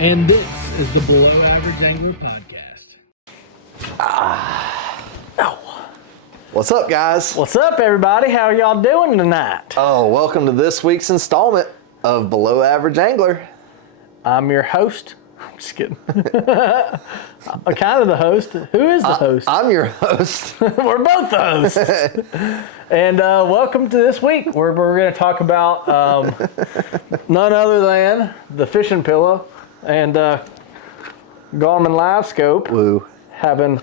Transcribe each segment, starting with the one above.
And this is the Below Average Angler Podcast. What's up, guys? What's up, everybody? How are y'all doing tonight? Oh, welcome to this week's installment of Below Average Angler. I'm your host. I'm just kidding. I'm kind of the host. Who is the host? I'm your host. We're both the hosts. And welcome to this week where we're going to talk about none other than the fishing pillow and Garmin Livescope. Woo. Having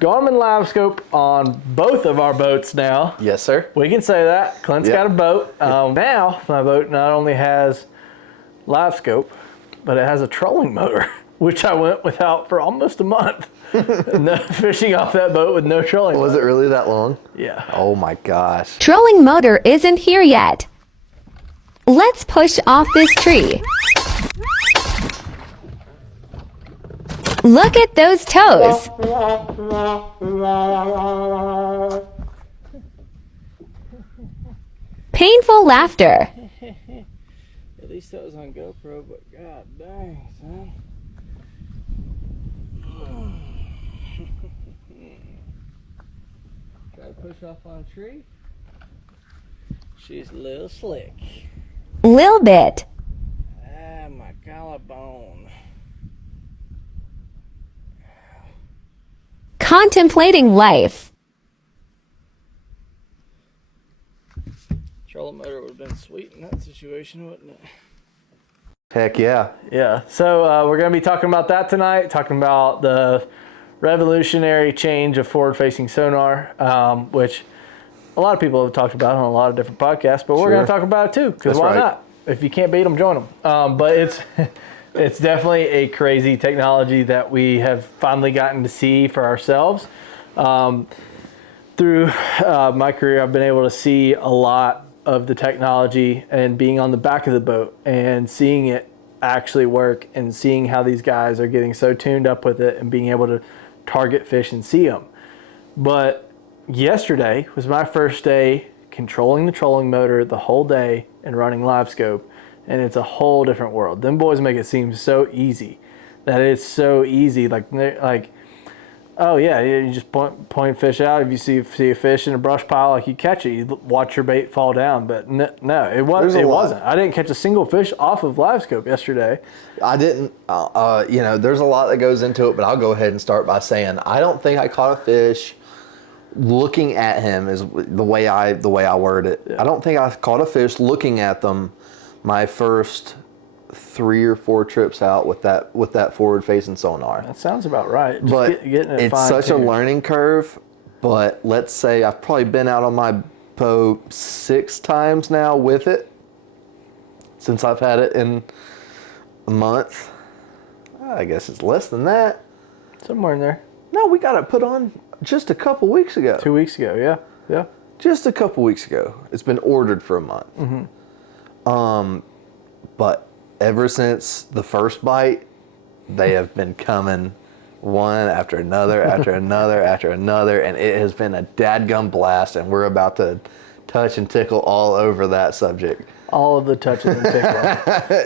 Garmin Livescope on both of our boats now. Yes, sir. We can say that. Clint's got a boat. Now, my boat not only has Livescope, but it has a trolling motor, which I went without for almost a month. No fishing off that boat with no trolling motor. Was it really that long? Yeah. Oh my gosh. Trolling motor isn't here yet. Let's push off this tree. Look at those toes. Painful laughter. At least that was on GoPro, but god dang, son. Try to push off on a tree. She's a little slick. Lil bit. Ah, my collarbone. Contemplating life. Trolling motor would have been sweet in that situation, wouldn't it? Heck yeah. Yeah, so we're going to be talking about that tonight, talking about the revolutionary change of forward-facing sonar, which a lot of people have talked about on a lot of different podcasts, but we're going to talk about it too, because why not? If you can't beat them, join them. But it's definitely a crazy technology that we have finally gotten to see for ourselves. Through my career, I've been able to see a lot of the technology and being on the back of the boat and seeing it actually work and seeing how these guys are getting so tuned up with it and being able to target fish and see them. But yesterday was my first day controlling the trolling motor the whole day and running Livescope, and it's a whole different world. Them boys make it seem so easy. That it's so easy. Like, oh yeah, you just point fish out. If you see a fish in a brush pile, like you catch it, you watch your bait fall down. But no, it wasn't. I didn't catch a single fish off of Livescope yesterday. I didn't, there's a lot that goes into it, but I'll go ahead and start by saying I don't think I caught a fish looking at him is the way I word it. Yeah. I don't think I caught a fish looking at them my first 3 or 4 trips out with that forward facing sonar. That sounds about right. Just but getting it it's such a learning curve. But let's say I've probably been out on my boat 6 times now with it since I've had it in a month. I guess it's less than that. Somewhere in there. No, we got it put on just a couple weeks ago. 2 weeks ago, yeah. Just a couple weeks ago. It's been ordered for a month. Mm-hmm. But ever since the first bite, they have been coming one after another, after another, after another, and it has been a dadgum blast, and we're about to touch and tickle all over that subject. All of the touching and tickling.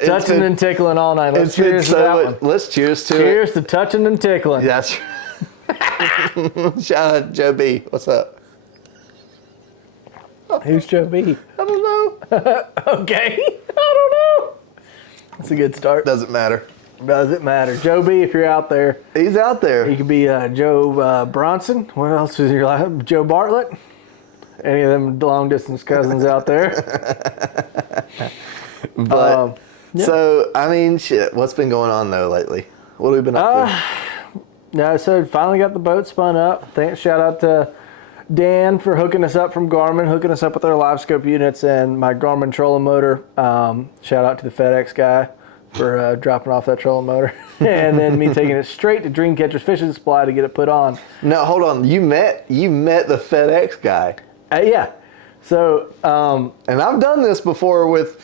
Touching and tickling all night. Let's cheers to that one. Let's cheers to it. Cheers to touching and tickling. That's Shout out Joe B. What's up? Who's Joe B? I don't know. Okay. I don't know. That's a good start. Doesn't matter. Doesn't matter. Joe B, if you're out there. He's out there. He could be Joe Bronson. What else is your life? Joe Bartlett? Any of them long distance cousins out there? But, so, I mean, shit. What's been going on, though, lately? What have we been up to? Yeah, so finally got the boat spun up. Shout out to Dan for hooking us up from Garmin, hooking us up with our Livescope units and my Garmin trolling motor. Shout out to the FedEx guy for dropping off that trolling motor. And then me taking it straight to Dreamcatcher's Fishing Supply to get it put on. No, hold on. You met the FedEx guy. Yeah. So, and I've done this before with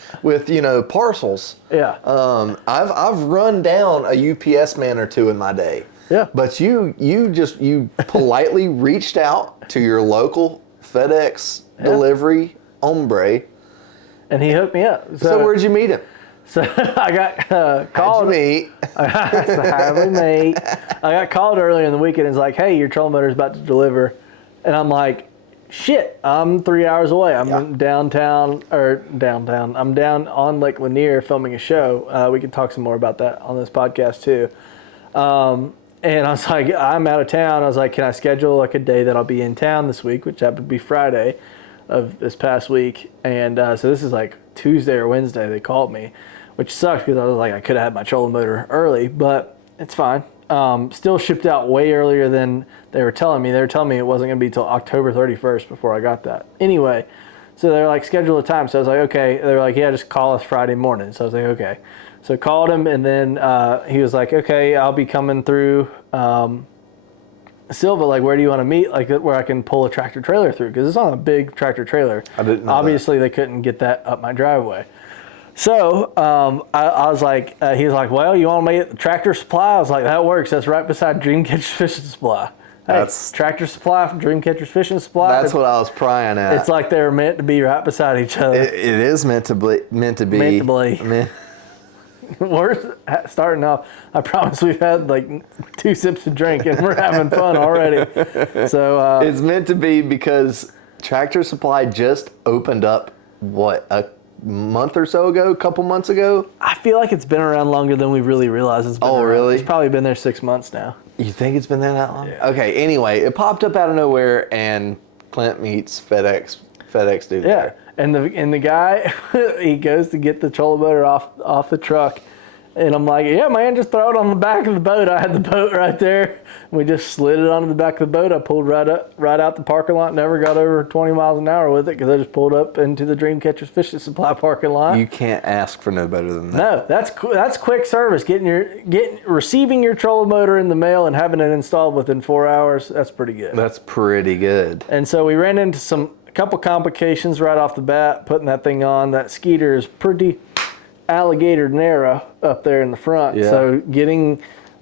parcels. Yeah. I've run down a UPS man or two in my day. Yeah. But you politely reached out to your local FedEx delivery hombre. And he hooked me up. So where'd you meet him? So I got called. How'd you meet? How'd we meet? I got called earlier in the weekend. It's like, hey, your trolling motor is about to deliver. And I'm like, shit, I'm 3 hours away. I'm downtown. I'm down on Lake Lanier filming a show. We can talk some more about that on this podcast too. And I was like, I'm out of town. I was like, can I schedule like a day that I'll be in town this week, which happened to be Friday of this past week. And so this is like Tuesday or Wednesday they called me, which sucked because I was like, I could have had my trolling motor early, but it's fine. Still shipped out way earlier than they were telling me. They were telling me it wasn't going to be till October 31st before I got that. Anyway, so they're like, schedule a time. So I was like, okay. They were like, yeah, just call us Friday morning. So I was like, okay. So I called him, and then he was like, okay, I'll be coming through Silva. Like, where do you want to meet? Like, where I can pull a tractor trailer through? Because it's on a big tractor trailer. I didn't know Obviously, they couldn't get that up my driveway. So I was like, he was like, well, you want to meet at the Tractor Supply? I was like, that works. That's right beside Dreamcatcher's Fishing Supply. Hey, That's Tractor Supply from Dreamcatcher's Fishing Supply. That's what I was prying at. It's like they're meant to be right beside each other. It is meant to be. Meant to be. We're starting off. I promise we've had like 2 sips of drink and we're having fun already. So it's meant to be because Tractor Supply just opened up, what, a month or so ago, a couple months ago? I feel like it's been around longer than we really realized it's been around. Really? It's probably been there 6 months now. You think it's been there that long? Yeah. Okay, anyway, it popped up out of nowhere and Clint meets FedEx dude. Yeah. There. And the guy, he goes to get the trolling motor off the truck. And I'm like, yeah, man, just throw it on the back of the boat. I had the boat right there. We just slid it onto the back of the boat. I pulled right out the parking lot. Never got over 20 miles an hour with it because I just pulled up into the Dreamcatcher's Fishing Supply parking lot. You can't ask for no better than that. No, that's quick service. Receiving your trolling motor in the mail and having it installed within 4 hours. That's pretty good. That's pretty good. And so we ran into a couple complications right off the bat. Putting that thing on, that Skeeter is pretty alligator narrow up there in the front. Yeah. So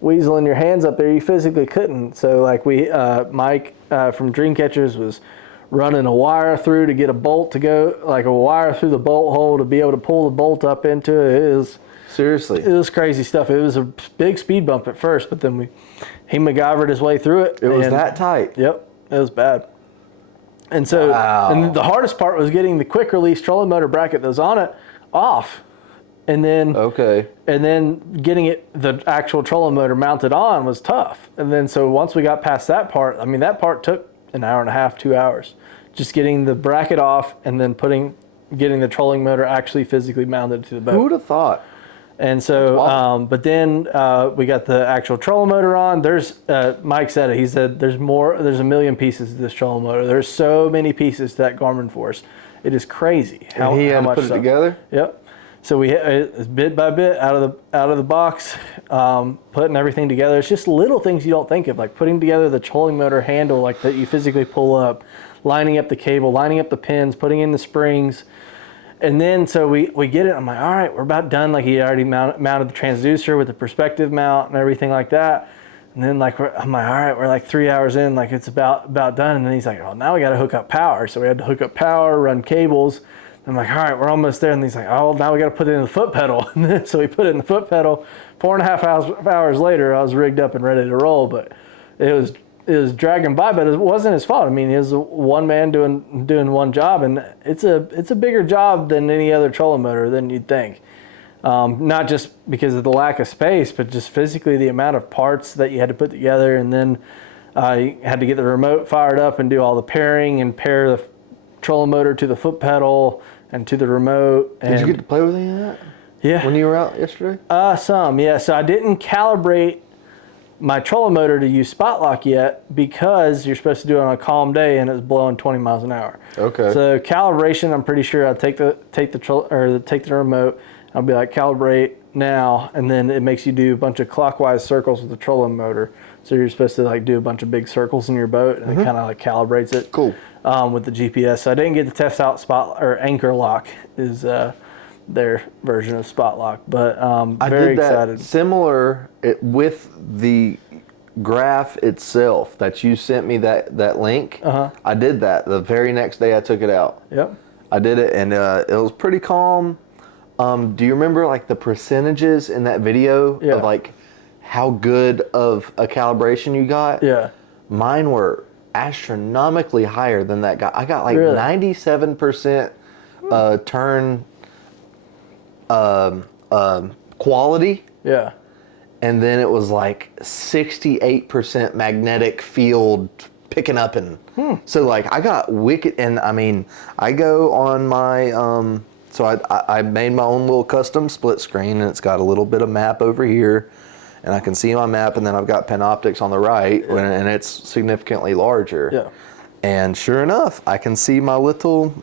weaseling your hands up there, you physically couldn't. So like Mike from Dreamcatchers was running a wire through to get a bolt to go, like a wire through the bolt hole to be able to pull the bolt up into it. Seriously. It was crazy stuff. It was a big speed bump at first, but then he MacGyvered his way through it. It was that tight. Yep, it was bad. And so, and the hardest part was getting the quick release trolling motor bracket that was on it off. And then getting the actual trolling motor mounted on was tough. And then so once we got past that part, I mean, that part took an hour and a half, 2 hours, just getting the bracket off and then getting the trolling motor actually physically mounted to the boat. Who would have thought? And so, but then we got the actual trolling motor on. There's Mike said it. He said there's a million pieces to this trolling motor. There's so many pieces to that Garmin Force. It is crazy how he had much to put it together. Yep. So we bit by bit out of the box, putting everything together. It's just little things you don't think of, like putting together the trolling motor handle, like that you physically pull up, lining up the cable, lining up the pins, putting in the springs, and then so we get it. I'm like, all right, we're about done. Like he already mounted the transducer with the perspective mount and everything like that. And then I'm like, all right, we're like 3 hours in, like it's about done. And then he's like, oh, now we got to hook up power. So we had to hook up power, run cables. I'm like, all right, we're almost there. And he's like, oh, now we got to put it in the foot pedal. So we put it in the foot pedal. 4.5 hours later, I was rigged up and ready to roll. But it was dragging by, but it wasn't his fault. I mean, he was one man doing one job, and it's a bigger job than any other trolling motor than you'd think. Not just because of the lack of space, but just physically the amount of parts that you had to put together, and then you had to get the remote fired up and do all the pairing and pair the trolling motor to the foot pedal and to the remote. Did you get to play with any of that? Yeah. When you were out yesterday? Some, yeah. So I didn't calibrate my trolling motor to use spot lock yet because you're supposed to do it on a calm day and it was blowing 20 miles an hour. Okay. So calibration, I'm pretty sure I'll take the remote. I'll be like, calibrate now, and then it makes you do a bunch of clockwise circles with the trolling motor. So you're supposed to like do a bunch of big circles in your boat, and it kind of like calibrates it. Cool. With the GPS. So I didn't get to test out spot or anchor lock is their version of spot lock, but very excited. Similar with the graph itself that you sent me that link. I did that the very next day I took it out. Yep. I did it, and it was pretty calm. Do you remember like the percentages in that video Yeah. of like how good of a calibration you got? Yeah. Mine were astronomically higher than that guy. I got like Really? 97% turn quality, Yeah. and then it was like 68% magnetic field picking up. And so like I got wicked. And I mean, I go on my so I made my own little custom split screen, and it's got a little bit of map over here, and I can see my map, and then I've got Panoptics on the right, and it's significantly larger. Yeah. And sure enough, I can see my little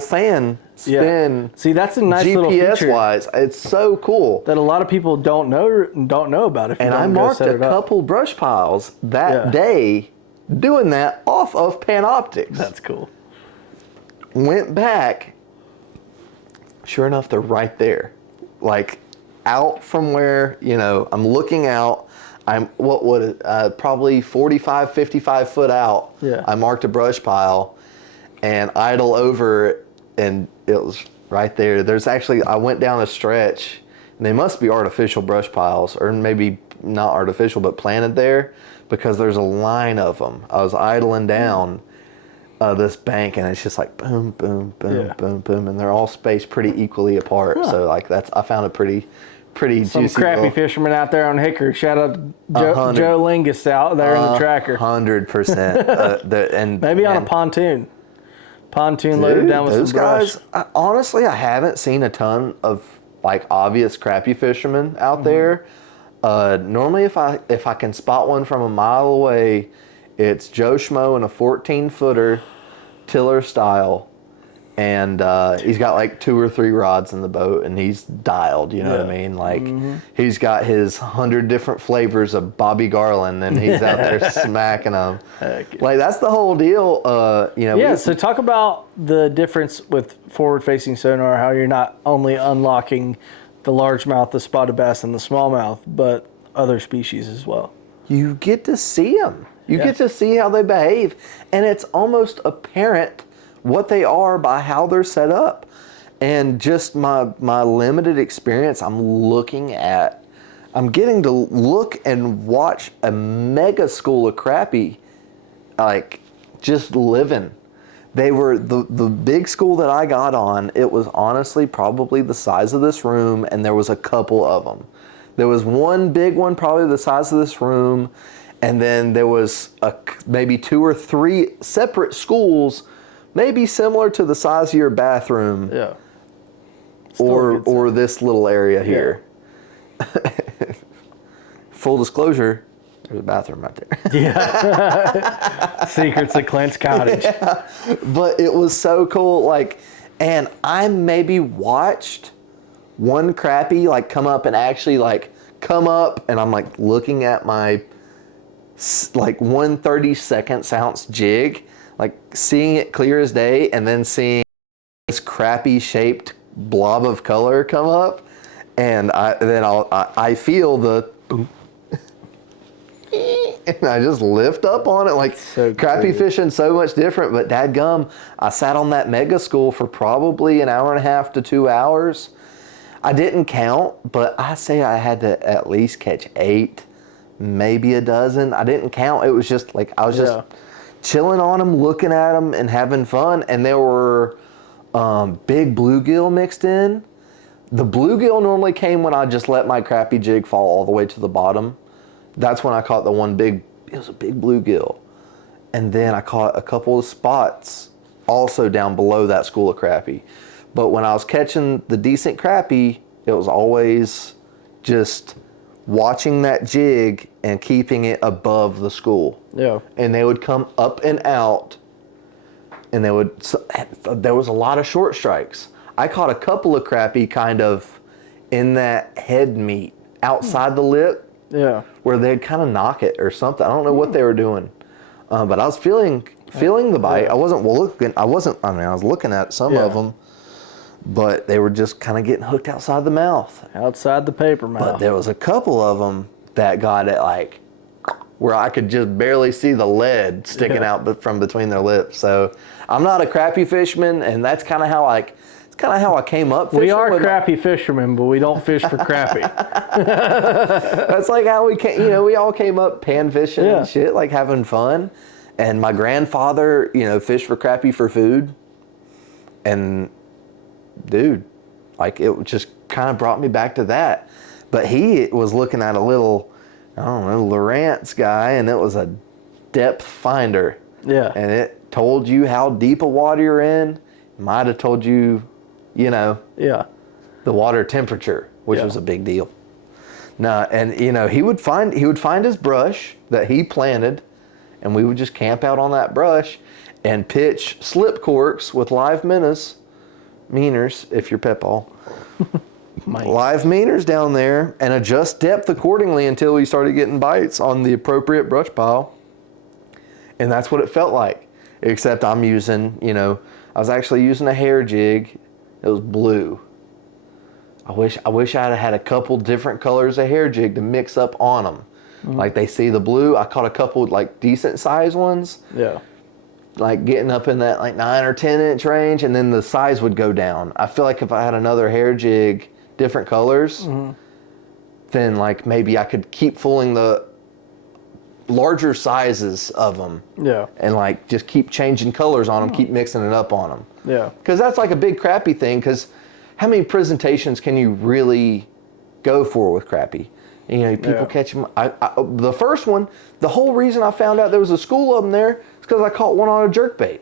fan spin. See, that's a nice little GPS feature wise, it's so cool. that a lot of people don't know about. If you And I don't go marked set a it up. couple brush piles that Yeah. day doing that off of Panoptics. That's cool. Went back. Sure enough, they're right there. Like out from where, I'm looking out. I'm probably 45, 55 foot out. Yeah. I marked a brush pile and idle over it, and it was right there. There's actually, I went down a stretch, and they must be artificial brush piles, or maybe not artificial, but planted there, because there's a line of them. I was idling down this bank, and it's just like boom, boom, boom, Yeah. boom, boom, and they're all spaced pretty equally apart. So like I found a pretty Some juicy crappy little, fisherman out there on Hickory. Shout out to 100. Joe Lingus out there in the tracker. 100%. And Maybe on a and- pontoon. Pontoon loaded down with those some brush. guys, honestly, I haven't seen a ton of like obvious crappie fishermen out Mm-hmm. there. Normally, if I can spot one from a mile away, it's Joe Schmo in a 14-footer, tiller style, and he's got like 2 or 3 rods in the boat, and he's dialed. You know what I Yeah. mean? Like he's got his 100 different flavors of Bobby Garland, and he's out there smacking them. Heck yeah. Like that's the whole deal. Yeah, so talk about the difference with forward-facing sonar, how you're not only unlocking the largemouth, the spotted bass, and the smallmouth, but other species as well. You get to see them. You Yeah. get to see how they behave, and it's almost apparent what they are by how they're set up. And just my limited experience, I'm getting to look and watch a mega school of crappie, like just living. They were the big school that I got on. It was honestly probably the size of this room, and there was a couple of them. There was one big one, probably the size of this room, and then there was maybe 2 or 3 separate schools, maybe similar to the size of your bathroom, Yeah. Still a good or this little area here. Full disclosure, there's a bathroom right there. Yeah. Secrets of Clint's cottage. But it was so cool, like, and I maybe watched one crappie like come up and actually like come up, and I'm like looking at my like 1/32 ounce jig, like seeing it clear as day, and then seeing this crappie shaped blob of color come up, and I feel the boom. And I just lift up on it, like So crappie cool. fishing so much different. But dadgum, I sat on that mega school for probably an hour and a half to 2 hours. I didn't count, but I say I had to at least catch 8, maybe a dozen. I didn't count. It was just like I was just chilling on them, looking at them, and having fun. And there were big bluegill mixed in. The bluegill normally came when I just let my crappie jig fall all the way to the bottom. That's when I caught the one big, it was a big bluegill. And then I caught a couple of spots also down below that school of crappie. But when I was catching the decent crappie, it was always just watching that jig and keeping it above the school. Yeah. And they would come up and out, and there was a lot of short strikes. I caught a couple of crappie kind of in that head meat outside the lip, Yeah. where they'd kind of knock it or something. I don't know what they were doing, but I was feeling the bite. I wasn't looking. I was looking at some of them, but they were just kind of getting hooked outside the mouth. Outside the paper mouth. But there was a couple of them that got it like where I could just barely see the lead sticking out from between their lips. So I'm not a crappie fisherman, and that's kind of how like It's kind of how I came up fishing. We are with crappy fishermen, but we don't fish for crappie. That's like how we came, we all came up pan fishing Yeah. and shit, like having fun. And my grandfather, fished for crappie for food. And dude, like it just kind of brought me back to that. But he was looking at a little, I don't know, Lowrance guy, and it was a depth finder. Yeah. And it told you how deep a water you're in. Might have told you, Yeah. the water temperature, which Yeah. was a big deal. No, and he would find his brush that he planted, and we would just camp out on that brush and pitch slip corks with live meaners, if you're Pepal. Live meaners down there, and adjust depth accordingly until we started getting bites on the appropriate brush pile. And that's what it felt like. Except I'm using, I was actually using a hair jig. It was blue. I wish I had a couple different colors of hair jig to mix up on them. Like they see the blue. I caught a couple like decent size ones. Yeah. Like getting up in that like 9 or 10 inch range, and then the size would go down. I feel like if I had another hair jig, different colors, then like maybe I could keep fooling the larger sizes of them. Yeah. And like just keep changing colors on them, keep mixing it up on them. Yeah. Because that's like a big crappie thing, because how many presentations can you really go for with crappie? People catch them. The first one, the whole reason I found out there was a school of them there is because I caught one on a jerkbait.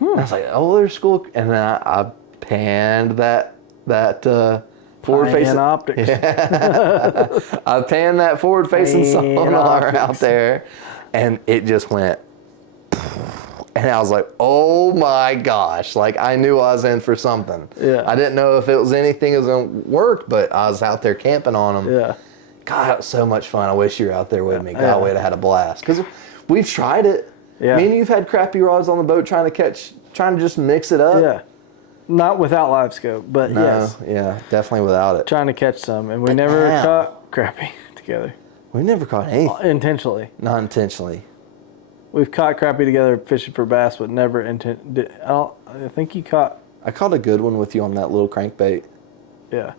I was like, oh, there's school. And then I panned that forward facing optics. I panned that forward facing sonar out there, and it just went. And I was like, oh my gosh. Like, I knew I was in for something. Yeah. I didn't know if it was anything that was going to work, but I was out there camping on them. Yeah. God, it was so much fun. I wish you were out there with me. God, we'd have had a blast. Because we've tried it. Yeah. Me and you've had crappie rods on the boat trying to just mix it up. Yeah. Not without Livescope, but No, yes. yeah, definitely without it. Trying to catch some, and we never caught crappie together. We never caught anything. Intentionally. Not intentionally. We've caught crappie together fishing for bass, but never I think you caught. I caught a good one with you on that little crankbait. Yeah.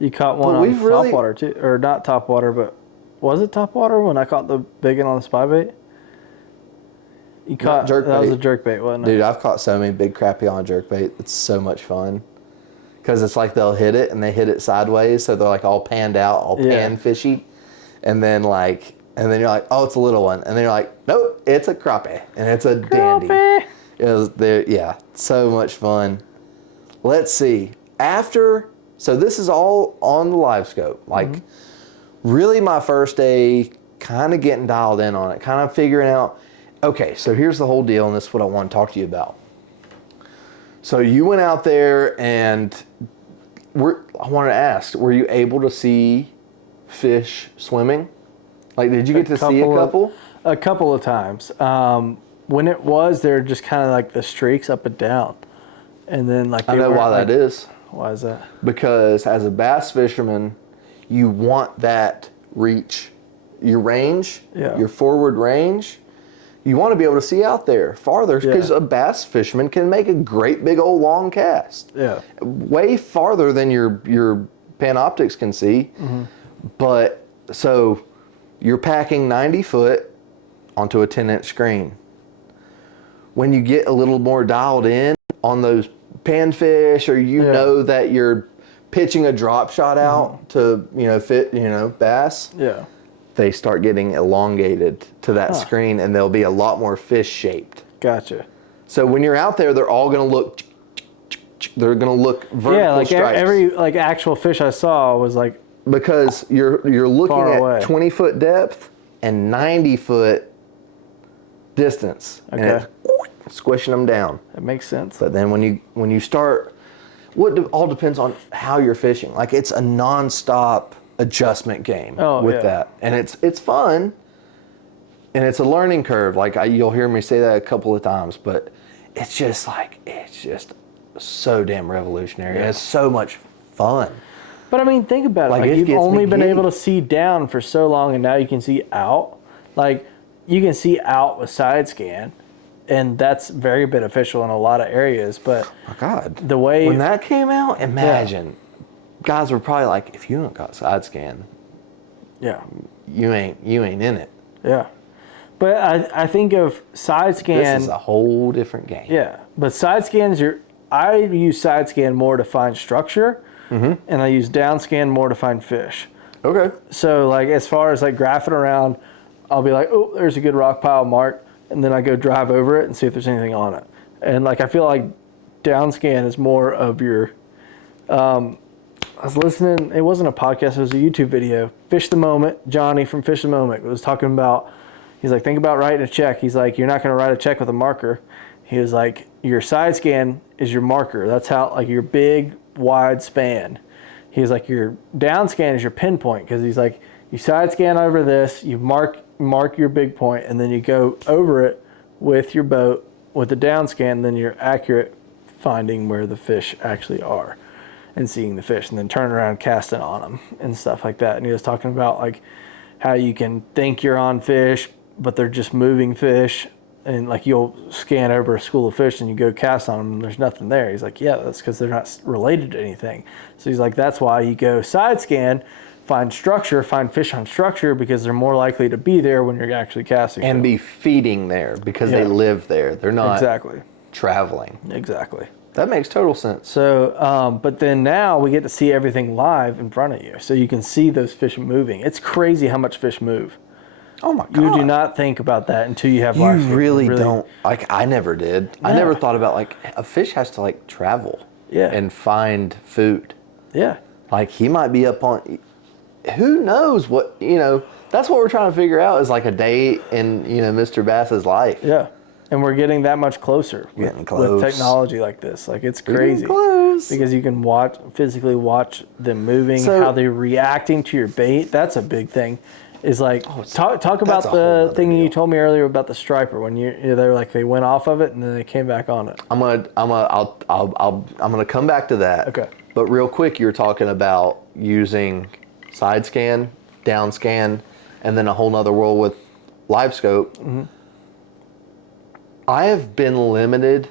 You caught one But on we've really- topwater too, or not topwater, but was it topwater when I caught the big one on the spy bait? You caught jerkbait. That was a jerkbait, wasn't it? Dude, I've caught so many big crappie on a jerkbait. It's so much fun. Because it's like they'll hit it and they hit it sideways, so they're like all panned out, all pan fishy. And then you're like, oh, it's a little one. And then you're like, nope, it's a crappie. And it's a dandy. It was there, yeah, so much fun. Let's see. So this is all on the Livescope. Like, really my first day, kind of getting dialed in on it, kind of figuring out, okay, so here's the whole deal, and this is what I want to talk to you about. So you went out there, and I wanted to ask, were you able to see fish swimming? Like, did you get to see a couple? A couple of times. When it was, they're just kind of like the streaks up and down. And then like I know why that is. Why is that? Because as a bass fisherman, you want that reach, your range, your forward range. You want to be able to see out there farther, because a bass fisherman can make a great big old long cast. Yeah. Way farther than your Panoptics can see. But so you're packing 90 foot onto a 10-inch screen. When you get a little more dialed in on those panfish, or you know that you're pitching a drop shot out to fit bass, they start getting elongated to that screen, and there'll be a lot more fish shaped. Gotcha. So when you're out there, they're all going to look. They're going to look vertical stripes. Every actual fish I saw was like, because you're looking far at away. 20 foot depth and 90 foot distance, and it's squishing them down. that makes sense. But then when you start, all depends on how you're fishing. Like, it's a non-stop adjustment game with that, and it's fun, and it's a learning curve. Like, you'll hear me say that a couple of times, but it's just so damn revolutionary. It's so much fun. But I mean, think about it. Like, Like, it you've gets only me been giddy. able to see down for so long, and now you can see out. Like, you can see out with side scan, And that's very beneficial in a lot of areas. But My God. the way When that came out, imagine. Guys were probably like, if you don't got side scan, yeah, you ain't in it. yeah. But I think of side scan. This is a whole different game. Yeah, but side scans, I use side scan more to find structure, and I use down scan more to find fish. Okay. So like as far as like graphing around, I'll be like, oh, there's a good rock pile mark, and then I go drive over it and see if there's anything on it. And like I feel like down scan is more of your. I was listening. It wasn't a podcast. It was a YouTube video. Fish the Moment. Johnny from Fish the Moment was talking about. He's like, think about writing a check. He's like, you're not going to write a check with a marker. He was like, your side scan is your marker. That's how, like, your big, wide span. He was like, your down scan is your pinpoint, because he's like, you side scan over this, you mark your big point, and then you go over it with your boat with the down scan, then you're accurate finding where the fish actually are and seeing the fish, and then turn around casting on them and stuff like that. And he was talking about like how you can think you're on fish, but they're just moving fish, and like you'll scan over a school of fish and you go cast on them and there's nothing there. He's like, yeah, that's because they're not related to anything. So he's like, that's why you go side scan, find structure, find fish on structure, because they're more likely to be there when you're actually casting And them. be feeding there because they live there. They're not Exactly. traveling. Exactly. That makes total sense. So, but then now we get to see everything live in front of you. So you can see those fish moving. It's crazy how much fish move. Oh my God. You do not think about that until you have You live fish. really don't. Like, I never did. I never thought about, like, a fish has to, like, travel and find food. Yeah. Like, he might be up on, who knows what, that's what we're trying to figure out is, like, a day in, Mr. Bass's life. Yeah. And we're getting that much closer Getting close. with technology like this. Like, it's crazy. Close. Because you can physically watch them moving, So- how they're reacting to your bait. That's a big thing. Is like, talk about a whole the nother thing you deal. told me earlier about the striper, when they were like, they went off of it and then they came back on it. I'm gonna come back to that. Okay. But real quick, you were talking about using side scan, down scan, and then a whole nother world with Livescope. Mm-hmm. I have been limited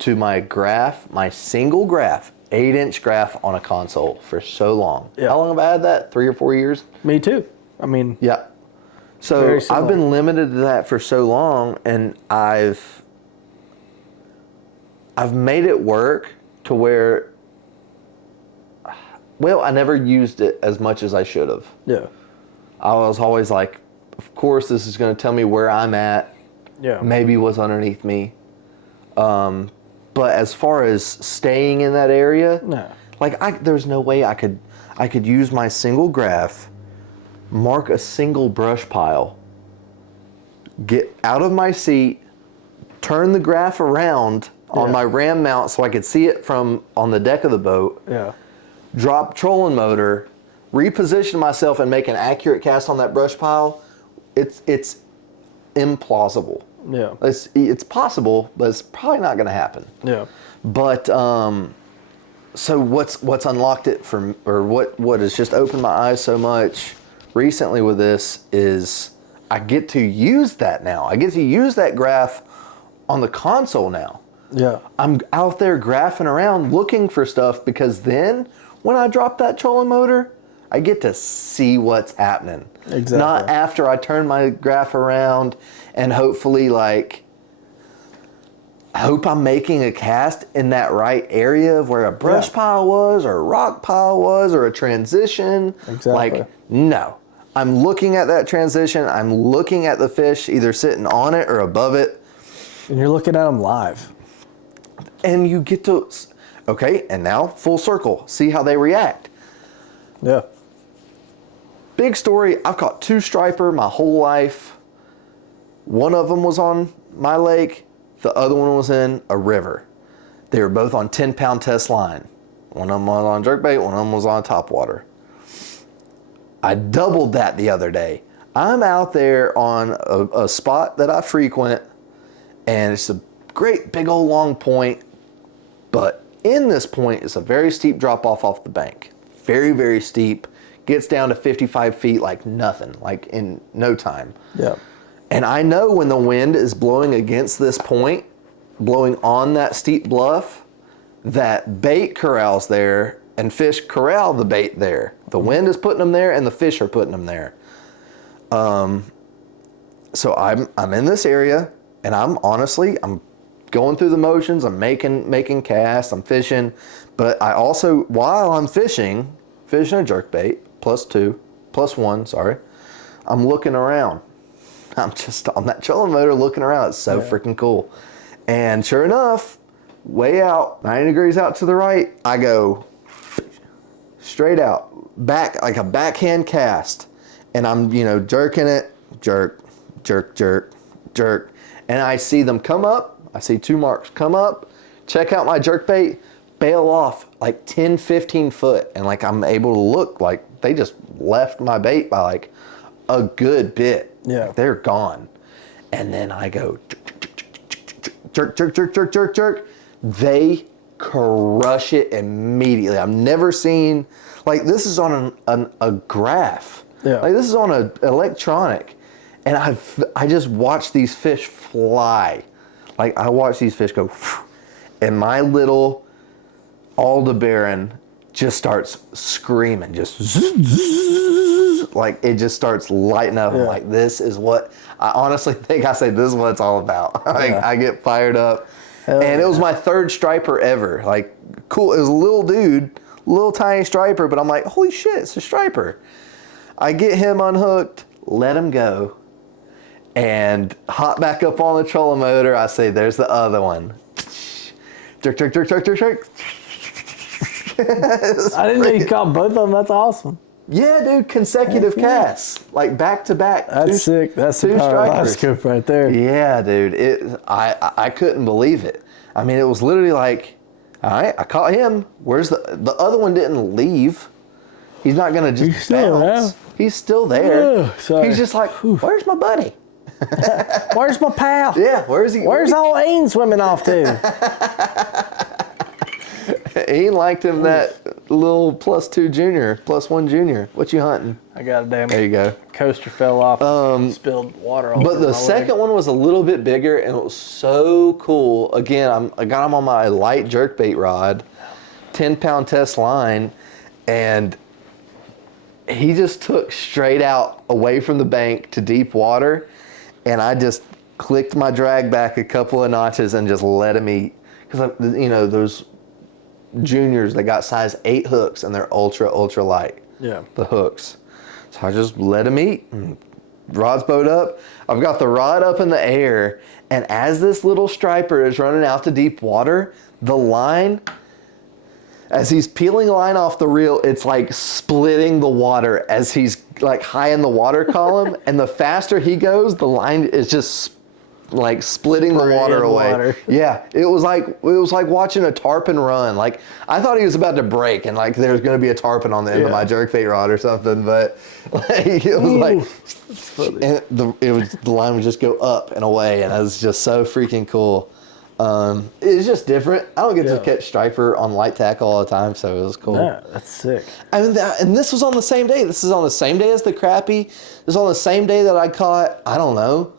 to my graph, my single graph, 8-inch graph on a console for so long. Yeah. How long have I had that? 3 or 4 years? Me too. I mean, Yeah. So Very similar. I've been limited to that for so long, and I've made it work to where, well, I never used it as much as I should have. yeah. I was always like, of course, this is going to tell me where I'm at, Yeah. maybe what's underneath me. But as far as staying in that area, No. like there's no way I could use my single graph, mark a single brush pile, get out of my seat, turn the graph around on my ram mount so I could see it from on the deck of the boat, Yeah. drop trolling motor, reposition myself and make an accurate cast on that brush pile. It's implausible. Yeah. It's possible, but it's probably not going to happen. Yeah. But so what's unlocked it from, or what has just opened my eyes so much recently with this is I get to use that now. I get to use that graph on the console now. Yeah. I'm out there graphing around looking for stuff, because then when I drop that trolling motor, I get to see what's happening. Exactly. Not after I turn my graph around and hopefully I hope I'm making a cast in that right area of where a brush pile was, or a rock pile was, or a transition. Exactly. Like, no. I'm looking at that transition. I'm looking at the fish either sitting on it or above it. And you're looking at them live. And you get to, okay, and now full circle. See how they react. Yeah. Big story. I've caught 2 striper my whole life. One of them was on my lake. The other one was in a river. They were both on 10-pound test line. One of them was on jerkbait. One of them was on topwater. I doubled that the other day. I'm out there on a spot that I frequent, and it's a great big old long point. But in this point, it's a very steep drop off the bank. Very, very steep. Gets down to 55 feet like nothing, like in no time. Yeah. And I know when the wind is blowing against this point, blowing on that steep bluff, that bait corrals there and fish corral the bait there. The wind is putting them there and the fish are putting them there. So I'm in this area and I'm going through the motions. I'm making casts, I'm fishing, but I also, while I'm fishing a jerkbait, plus one, I'm looking around. I'm just on that trolling motor looking around. It's so freaking cool. And sure enough, way out, 90 degrees out to the right, I go straight out, back, like a backhand cast. And I'm, jerking it, jerk, jerk, jerk, jerk. And I see them come up. I see 2 marks come up, check out my jerkbait, bail off like 10, 15 foot. And like I'm able to look like they just left my bait by like a good bit. Yeah. Like they're gone. And then I go jerk, jerk, jerk, jerk, jerk, jerk. They crush it immediately. I've never seen, like this is on a graph. Yeah. Like this is on an electronic. And I just watch these fish fly. Like I watch these fish go, and my little Aldebaran just starts screaming, just like it just starts lighting up. Yeah. I'm like, this is what I honestly think. I say this is what it's all about. Like I get fired up. And it was my 3rd striper ever. Like cool. It was a little dude, little tiny striper, but I'm like, holy shit, it's a striper. I get him unhooked, let him go, and hop back up on the trolling motor. I say, there's the other one. Jerk, jerk, jerk, jerk, jerk, jerk. I didn't know you caught both of them. That's awesome. Yeah, dude, consecutive casts, like back to back. That's sick. That's the power of Livescope right there. Yeah, dude. I couldn't believe it. I mean, it was literally like, all right, I caught him. Where's the other one? Didn't leave. He's not gonna just He's still bounce. there. He's still there. Oh, sorry. He's just like, where's my buddy? Where's my pal? Yeah, where's he? Where's old Ain swimming off to? He liked him that little +1 junior. What you hunting? I got a damn There you go. coaster fell off. Spilled water all But over the my second leg. one was a little bit bigger and it was so cool. Again, I got him on my light jerkbait rod, 10-pound test line, and he just took straight out away from the bank to deep water, and I just clicked my drag back a couple of notches and just let him eat. Because, those juniors, they got size 8 hooks and they're ultra light. Yeah. The hooks. So I just let him eat. Rod's bowed up. I've got the rod up in the air, and as this little striper is running out to deep water, the line, as he's peeling line off the reel, it's like splitting the water as he's like high in the water column. And the faster he goes, the line is just like splitting the water away. Yeah, it was like watching a tarpon run. Like I thought he was about to break, and like there's going to be a tarpon on the end of my jerkbait rod or something. But like, it was like, and the line would just go up and away, and it was just so freaking cool. It's just different. I don't get to catch striper on light tackle all the time, so it was cool. Yeah, that's sick. I mean, and this was on the same day. This is on the same day as the crappie. This is on the same day that I caught, I don't know,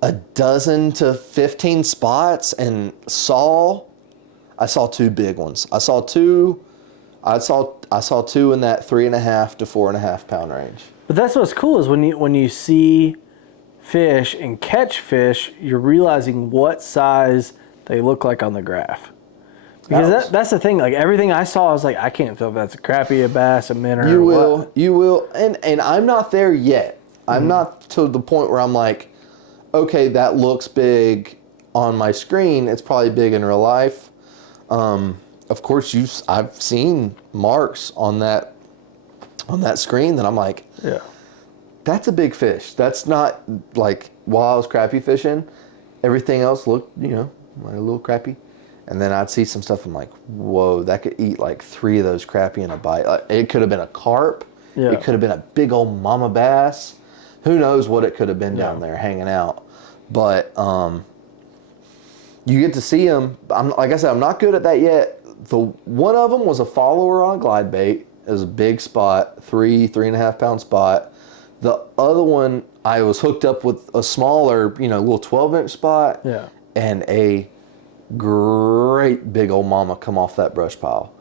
a dozen to 15 spots, and I saw 2 big ones. I saw two in that 3.5 to 4.5 pound range. But that's what's cool is when you see fish and catch fish, you're realizing what size they look like on the graph. Because that's the thing. Like everything I saw, I was like, I can't tell if that's a crappie, a bass, a minnow. You will, and I'm not there yet. I'm not to the point where I'm like, okay, that looks big on my screen. It's probably big in real life. Of course, I've seen marks on that screen that I'm like, yeah, that's a big fish. That's not like while I was crappie fishing, everything else looked, like a little crappie. And then I'd see some stuff. I'm like, whoa, that could eat like 3 of those crappie in a bite. Like, it could have been a carp. Yeah. It could have been a big old mama bass. Who knows what it could have been down there hanging out. But you get to see them. Like I said, I'm not good at that yet. One of them was a follower on a glide bait. It was a big spot, 3.5 pound spot. The other one, I was hooked up with a smaller, little 12-inch spot. Yeah. And a great big old mama come off that brush pile.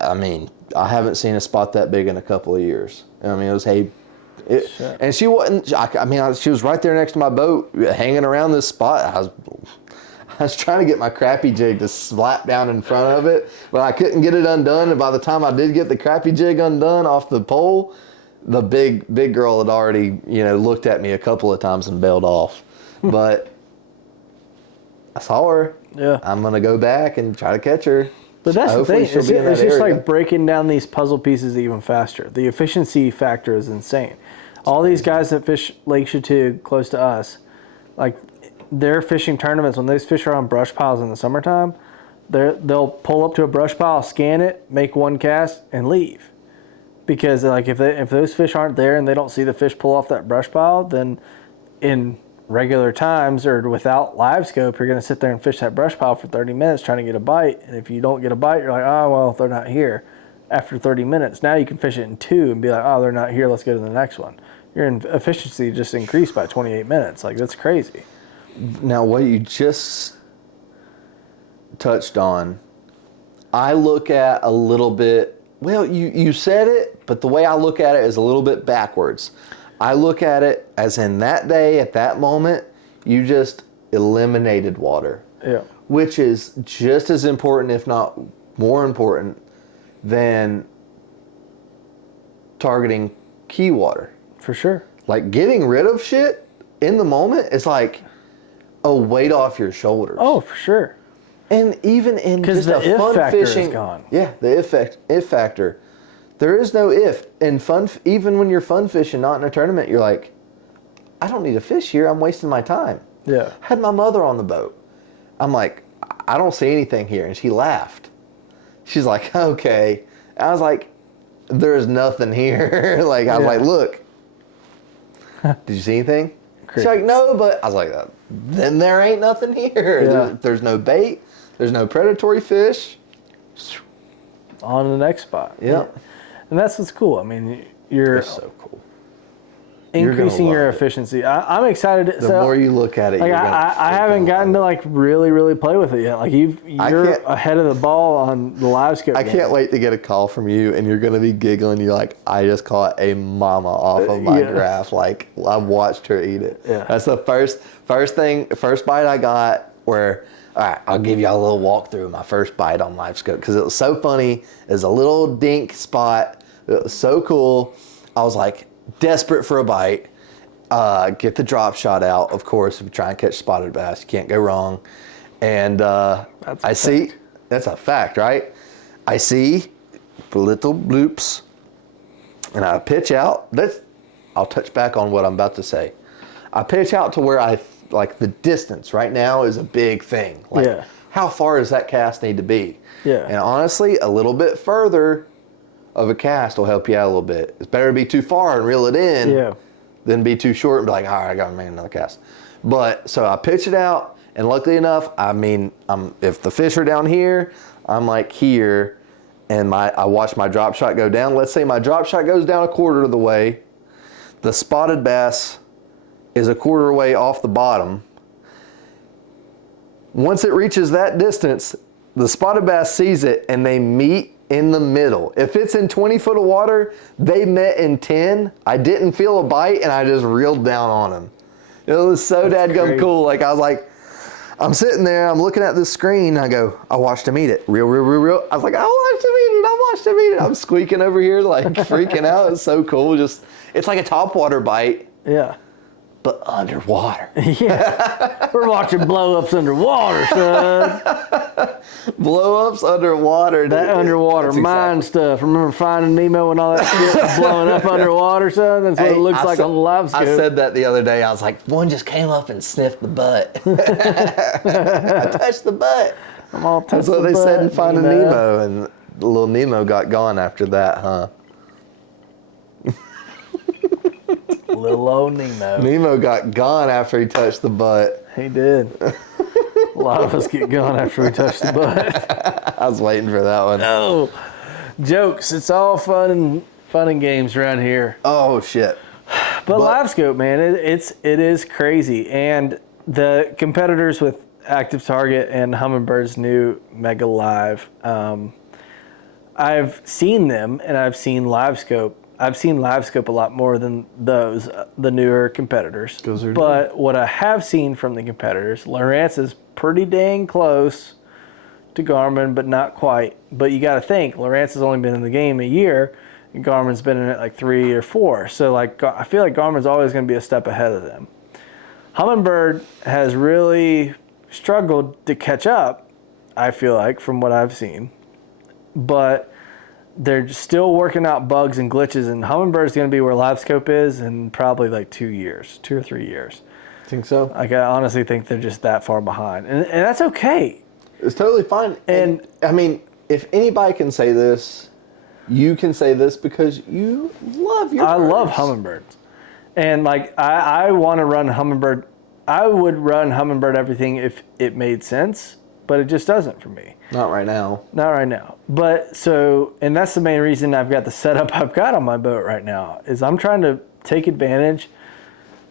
I mean, I haven't seen a spot that big in a couple of years. I mean, it was and she wasn't. I mean, she was right there next to my boat, hanging around this spot. I was trying to get my crappie jig to slap down in front of it, but I couldn't get it undone. And by the time I did get the crappie jig undone off the pole, the big girl had already, looked at me a couple of times and bailed off. But I saw her. Yeah. I'm going to go back and try to catch her. But that's the thing. It's just area. like breaking down these puzzle pieces even faster. The efficiency factor is insane. All these guys that fish Lake Chateau close to us, like their fishing tournaments, when those fish are on brush piles in the summertime, they'll pull up to a brush pile, scan it, make one cast, and leave. Because like if those fish aren't there and they don't see the fish pull off that brush pile, then in regular times or without Livescope, you're going to sit there and fish that brush pile for 30 minutes trying to get a bite. And if you don't get a bite, you're like, oh, well, they're not here. After 30 minutes, now you can fish it in 2 and be like, oh, they're not here. Let's go to the next one. Your efficiency just increased by 28 minutes. Like, that's crazy. Now, what you just touched on, I look at a little bit, well, you said it, but the way I look at it is a little bit backwards. I look at it as in that day, at that moment, you just eliminated water. Yeah. Which is just as important, if not more important, than targeting key water. For sure. Like getting rid of shit in the moment is like a weight off your shoulders. Oh, for sure. And even in just the a if fun factor fishing, is gone. Yeah, the if factor. There is no if. In fun, even when you're fun fishing, not in a tournament, you're like, I don't need to fish here. I'm wasting my time. Yeah. Had my mother on the boat. I'm like, I don't see anything here, and she laughed. She's like, okay. I was like, there's nothing here. Like I was like, look. Did you see anything? She's like, no, but I was like, then there ain't nothing here. Yeah. There's no bait. There's no predatory fish. On to the next spot. Yep. And that's what's cool. I mean, you're It's so cool. increasing your love it. efficiency. I'm excited. The more you look at it, like you're gonna I haven't gotten to like really play with it yet. Like you're ahead of the ball on the Livescope. I can't wait to get a call from you, and you're gonna be giggling. You're like, I just caught a mama off of my graph. Like I've watched her eat it. Yeah. That's the first bite I got. Where all right, I'll give you a little walkthrough of my first bite on Livescope because it was so funny. It was a little dink spot. It was so cool. I was like desperate for a bite. Get the drop shot out. Of course, if you try and catch spotted bass, you can't go wrong. And I see, that's a fact, right? I see little bloops, and I pitch out. I'll touch back on what I'm about to say. I pitch out to where like the distance right now is a big thing. Like, how far does that cast need to be? Yeah. And honestly, a little bit further of a cast will help you out a little bit. It's better to be too far and reel it in than be too short and be like, all right, I got to make another cast. But so I pitch it out, and luckily enough, I mean, if the fish are down here, I'm like here, and I watch my drop shot go down. Let's say my drop shot goes down a quarter of the way. The spotted bass is a quarter way off the bottom. Once it reaches that distance, the spotted bass sees it and they meet in the middle. If it's in 20 foot of water, they met in 10. I didn't feel a bite and I just reeled down on them. It was so dadgum cool. Like I was like, I'm sitting there, I'm looking at this screen, I go, I watched him eat it. Reel. I was like, I watched him eat it. I'm squeaking over here, like freaking out. It's so cool. It's like a topwater bite. Yeah. But underwater. Yeah. We're watching blow-ups underwater, son. Blow-ups underwater. That underwater mine stuff. Remember Finding Nemo and all that shit blowing up underwater, son? That's what it looks like on the Livescope. I said that the other day. I was like, one just came up and sniffed the butt. I touched the butt. That's what they said in Finding Nemo. And little Nemo got gone after that, huh? Little old Nemo. Nemo got gone after he touched the butt. He did. A lot of us get gone after we touch the butt. I was waiting for that one. No. Jokes. It's all fun and games around here. Oh, shit. But Livescope, man, it is crazy. And the competitors with Active Target and Hummingbird's new Mega Live, I've seen them and I've seen Livescope. I've seen Livescope a lot more than those, the newer competitors. But what I have seen from the competitors, Lowrance is pretty dang close to Garmin, but not quite. But you got to think, Lowrance has only been in the game a year, and Garmin's been in it like 3 or 4. So like, I feel like Garmin's always going to be a step ahead of them. Humminbird has really struggled to catch up, I feel like, from what I've seen. But they're still working out bugs and glitches, and Hummingbird's going to be where Livescope is in probably like 2 years, 2 or 3 years. Think so? Like, I honestly think they're just that far behind, and that's okay. It's totally fine. And I mean, if anybody can say this, you can say this because you love your birds. I love Humminbirds, and like I want to run Humminbird. I would run Humminbird everything if it made sense, but it just doesn't for me. Not right now. Not right now. But so, and that's the main reason I've got the setup I've got on my boat right now, is I'm trying to take advantage.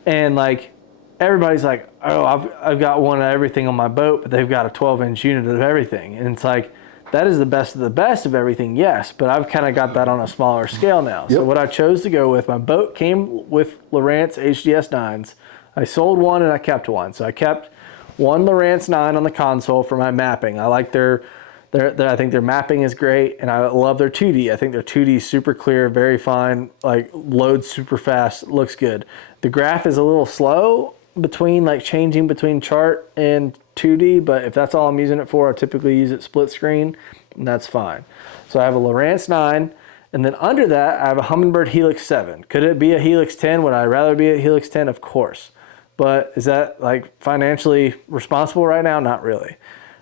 And like, everybody's like, oh, I've got one of everything on my boat, but they've got a 12-inch unit of everything. And it's like, that is the best of everything, yes, but I've kind of got that on a smaller scale now. Yep. So what I chose to go with, my boat came with Lowrance HDS 9s. I sold one and I kept one. So I kept one Lowrance 9 on the console for my mapping. I like I think their mapping is great, and I love their 2D. I think their 2D is super clear, very fine, like loads super fast, looks good. The graph is a little slow between like changing between chart and 2D, but if that's all I'm using it for, I typically use it split screen, and that's fine. So I have a Lowrance 9, and then under that, I have a Humminbird Helix 7. Could it be a Helix 10? Would I rather be a Helix 10? Of course. But is that like financially responsible right now? Not really.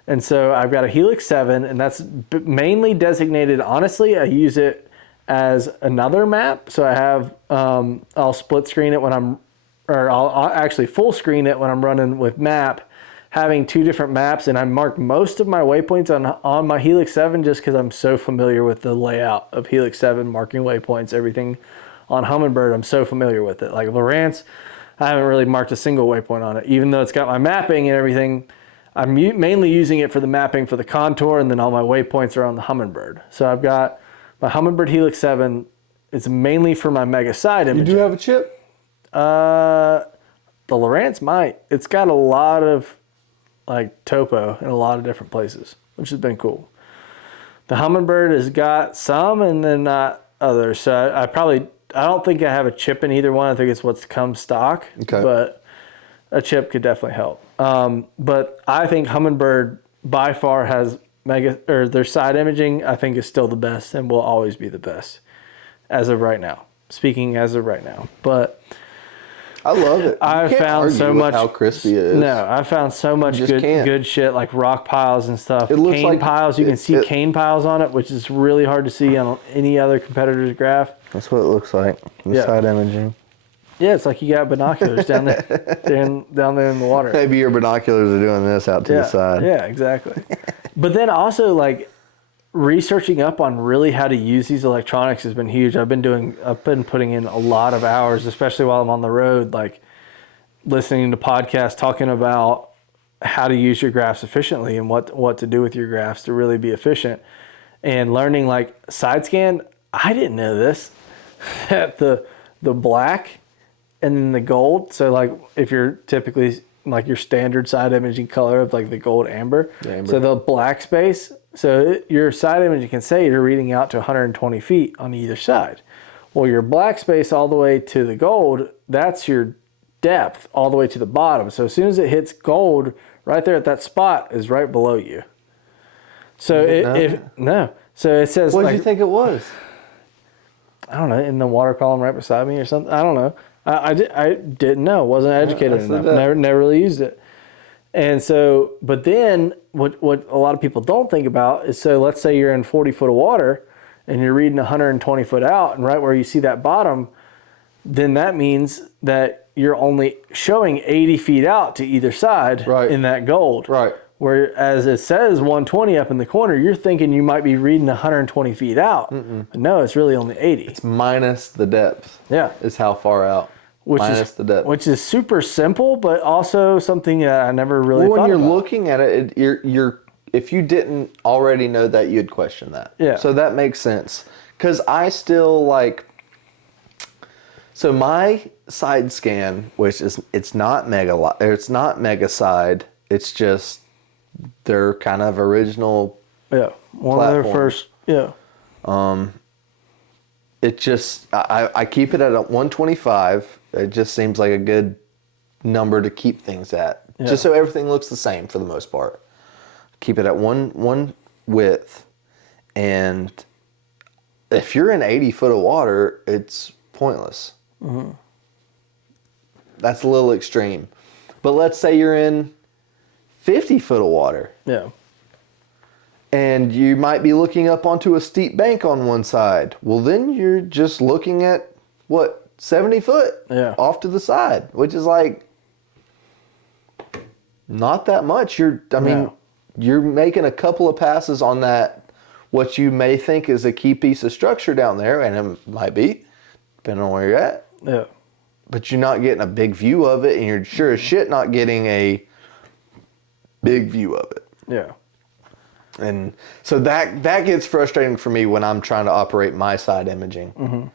And so I've got a Helix 7, and that's mainly designated, honestly, I use it as another map. So I have, I'll split screen it when I'll actually full screen it when I'm running with map, having 2 different maps. And I mark most of my waypoints on my Helix 7 just because I'm so familiar with the layout of Helix 7, marking waypoints, everything on Humminbird. I'm so familiar with it. Like Lowrance, I haven't really marked a single waypoint on it, even though it's got my mapping and everything. I'm mainly using it for the mapping for the contour, and then all my waypoints are on the Humminbird. So I've got my Humminbird Helix 7. It's mainly for my mega side imaging. You do have a chip? The Lowrance might. It's got a lot of like topo in a lot of different places, which has been cool. The Humminbird has got some and then not others. So I don't think I have a chip in either one. I think it's what's come stock. Okay. But a chip could definitely help. But I think Humminbird by far has their side imaging, I think, is still the best and will always be the best as of right now. Speaking as of right now. But I love it. I found so much how crispy it is. No, I found so much good shit like rock piles and stuff. It looks cane like piles. You can see cane piles on it, which is really hard to see on any other competitor's graph. That's what it looks like. The side imaging. Yeah, it's like you got binoculars down there, down there in the water. Maybe your binoculars are doing this out to the side. Yeah, exactly. But then also like researching up on really how to use these electronics has been huge. I've been putting in a lot of hours, especially while I'm on the road, like listening to podcasts talking about how to use your graphs efficiently and what to do with your graphs to really be efficient, and learning like side scan. I didn't know this, that the black and then the gold. So like if you're typically like your standard side imaging color of like the gold amber. So the black space, so your side image, you can say you're reading out to 120 feet on either side. Well, your black space all the way to the gold, that's your depth all the way to the bottom. So as soon as it hits gold, right there at that spot is right below you. So so it says, what did you think it was? I don't know, in the water column right beside me or something. I don't know. I didn't know. Wasn't educated enough. Never really used it. And so, but then what a lot of people don't think about is, so let's say you're in 40 foot of water and you're reading 120 foot out, and right where you see that bottom, then that means that you're only showing 80 feet out to either side in that gold. Right. Whereas it says 120 up in the corner, you're thinking you might be reading 120 feet out. But no, it's really only 80. It's minus the depth. Yeah. Is how far out. minus the depth. Which is super simple, but also something I never really thought when you're about. looking at it, you're if you didn't already know that, you'd question that. Yeah. So that makes sense. Because I still like... So my side scan, which is, it's not mega side, it's just their kind of original Yeah. One of their platform. first, yeah. It just, I keep it at a 125. It just seems like a good number to keep things at. Yeah. Just so everything looks the same for the most part. Keep it at one width. And if you're in 80 foot of water, it's pointless. Mm-hmm. That's a little extreme. But let's say you're in 50 foot of water. Yeah. And you might be looking up onto a steep bank on one side. Well, then you're just looking at, 70 foot off to the side, which is like not that much. You're making a couple of passes on that, what you may think is a key piece of structure down there, and it might be, depending on where you're at. Yeah. But you're not getting a big view of it, and you're sure as shit not getting a big view of it. Yeah. And so that gets frustrating for me when I'm trying to operate my side imaging. Mm-hmm.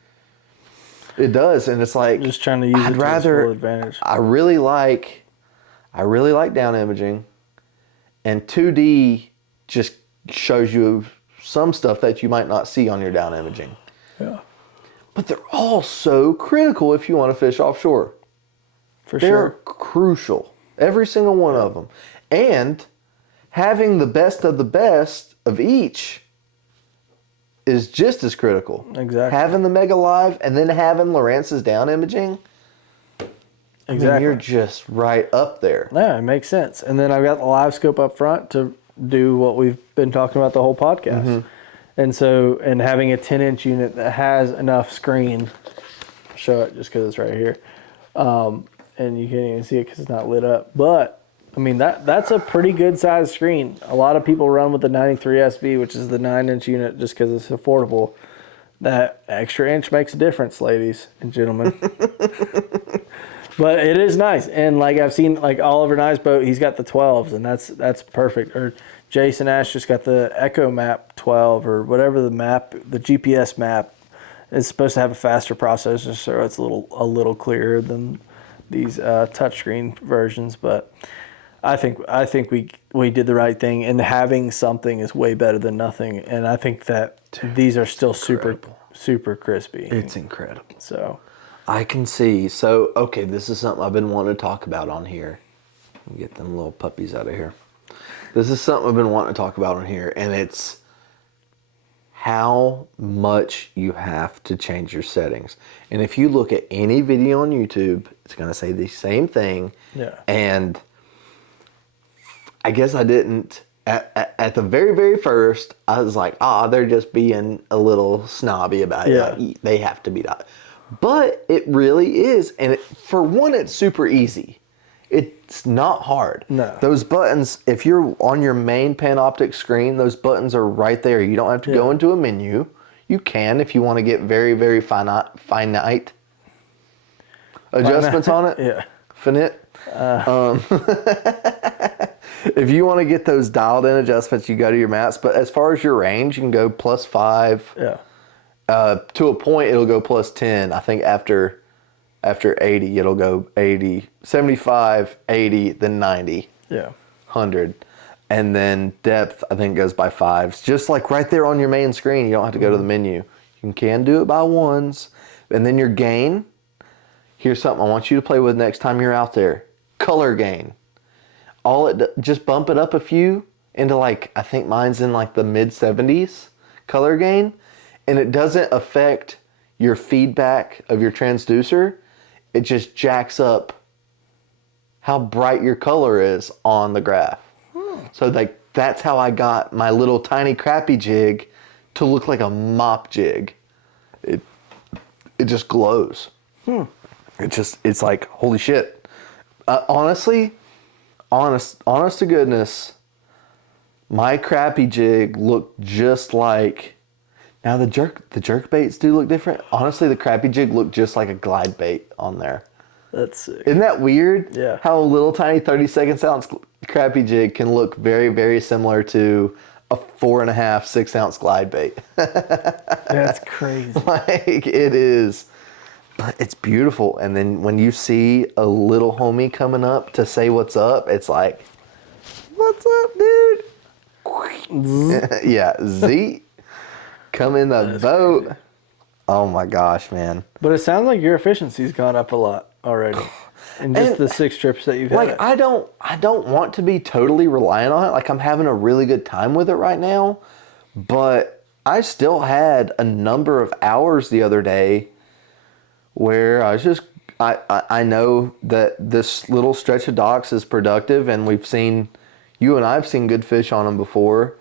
It does, and it's like Just trying to use it to its full advantage. I really like down imaging, and 2D just shows you some stuff that you might not see on your down imaging. Yeah. But they're all so critical if you want to fish offshore. For They're sure. crucial, every single one of them, and having the best of the best of each is just as critical. Exactly. Having the Mega Live and then having Lowrance's down imaging, Exactly. you're just right up there. Yeah, it makes sense. And then I've got the Livescope up front to do what we've been talking about the whole podcast. Mm-hmm. And so, and having a 10-inch unit that has enough screen, I'll show it just because it's right here. And you can't even see it because it's not lit up. But, I mean, that's a pretty good size screen. A lot of people run with the 93 SV, which is the 9-inch unit, just because it's affordable. That extra inch makes a difference, ladies and gentlemen. But it is nice. And like I've seen like Oliver Nye's boat, he's got the 12s, and that's perfect. Or Jason Ash just got the Echo Map 12 or whatever the GPS map is supposed to have a faster processor, so it's a little clearer than these touchscreen versions. But I think we did the right thing, and having something is way better than nothing. And I think that these are still super crispy. It's incredible. So I can see. So, okay, this is something I've been wanting to talk about on here. Let me get them little puppies out of here. This is something I've been wanting to talk about on here, and it's how much you have to change your settings. And if you look at any video on YouTube, it's going to say the same thing. Yeah. And I guess I didn't, at the very, very first, I was like, they're just being a little snobby about it. Yeah. Like, they have to be that. But it really is. And for one, it's super easy. It's not hard. No. Those buttons, if you're on your main Panoptic screen, those buttons are right there. You don't have to go into a menu. You can if you want to get very, very finite adjustments on it. Yeah. Finite. If you want to get those dialed in adjustments, you go to your maps. But as far as your range, you can go +5. Yeah. To a point, it'll go +10. I think after 80, it'll go 80, 75, 80, then 90, Yeah. 100. And then depth, I think, goes by 5s. Just like right there on your main screen, you don't have to go to the menu. You can do it by 1s. And then your gain, here's something I want you to play with next time you're out there. Color gain. Just bump it up a few into like, I think mine's in like the mid 70s color gain. And it doesn't affect your feedback of your transducer. It just jacks up how bright your color is on the graph. So like that's how I got my little tiny crappie jig to look like a mop jig. It just glows. It's like, holy shit. Honest to goodness, my crappie jig looked just like... Now the jerk baits do look different. Honestly, the crappie jig looked just like a glide bait on there. That's sick. Isn't that weird? Yeah. How a little tiny 32nd ounce crappie jig can look very, very similar to a 4.5, 6 ounce glide bait. That's crazy. Like, it is. But it's beautiful. And then when you see a little homie coming up to say what's up, it's like, what's up, dude? Yeah, Z. Come in the boat. Crazy. Oh my gosh, man. But it sounds like your efficiency's gone up a lot already. And just the 6 trips that you've had. Like, I don't want to be totally reliant on it. Like, I'm having a really good time with it right now. But I still had a number of hours the other day where I was just, I know that this little stretch of docks is productive, and you and I have seen good fish on them before.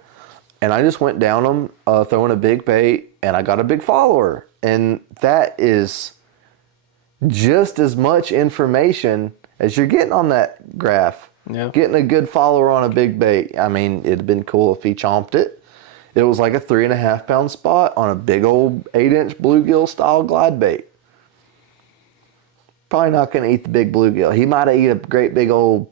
And I just went down them, throwing a big bait, and I got a big follower. And that is just as much information as you're getting on that graph. Yeah. Getting a good follower on a big bait. I mean, it'd have been cool if he chomped it. It was like a 3.5 pound spot on a big old 8-inch bluegill style glide bait. Probably not going to eat the big bluegill. He might have eaten a great big old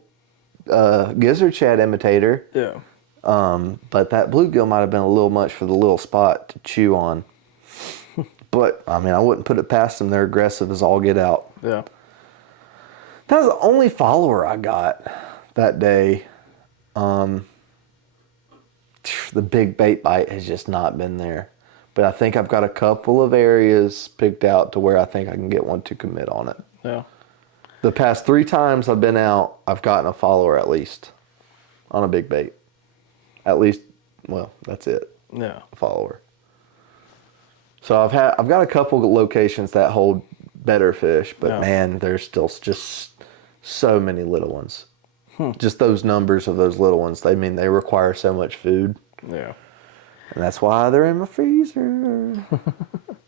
gizzard shad imitator. Yeah. But that bluegill might have been a little much for the little spot to chew on. But, I mean, I wouldn't put it past them. They're aggressive as all get out. Yeah. That was the only follower I got that day. The big bait bite has just not been there. But I think I've got a couple of areas picked out to where I think I can get one to commit on it. Yeah. The past 3 times I've been out, I've gotten a follower at least on a big bait. At least, well, that's it. Yeah. A follower. So I've got a couple of locations that hold better fish, but man, there's still just so many little ones. Just those numbers of those little ones. They require so much food. Yeah. And that's why they're in my freezer.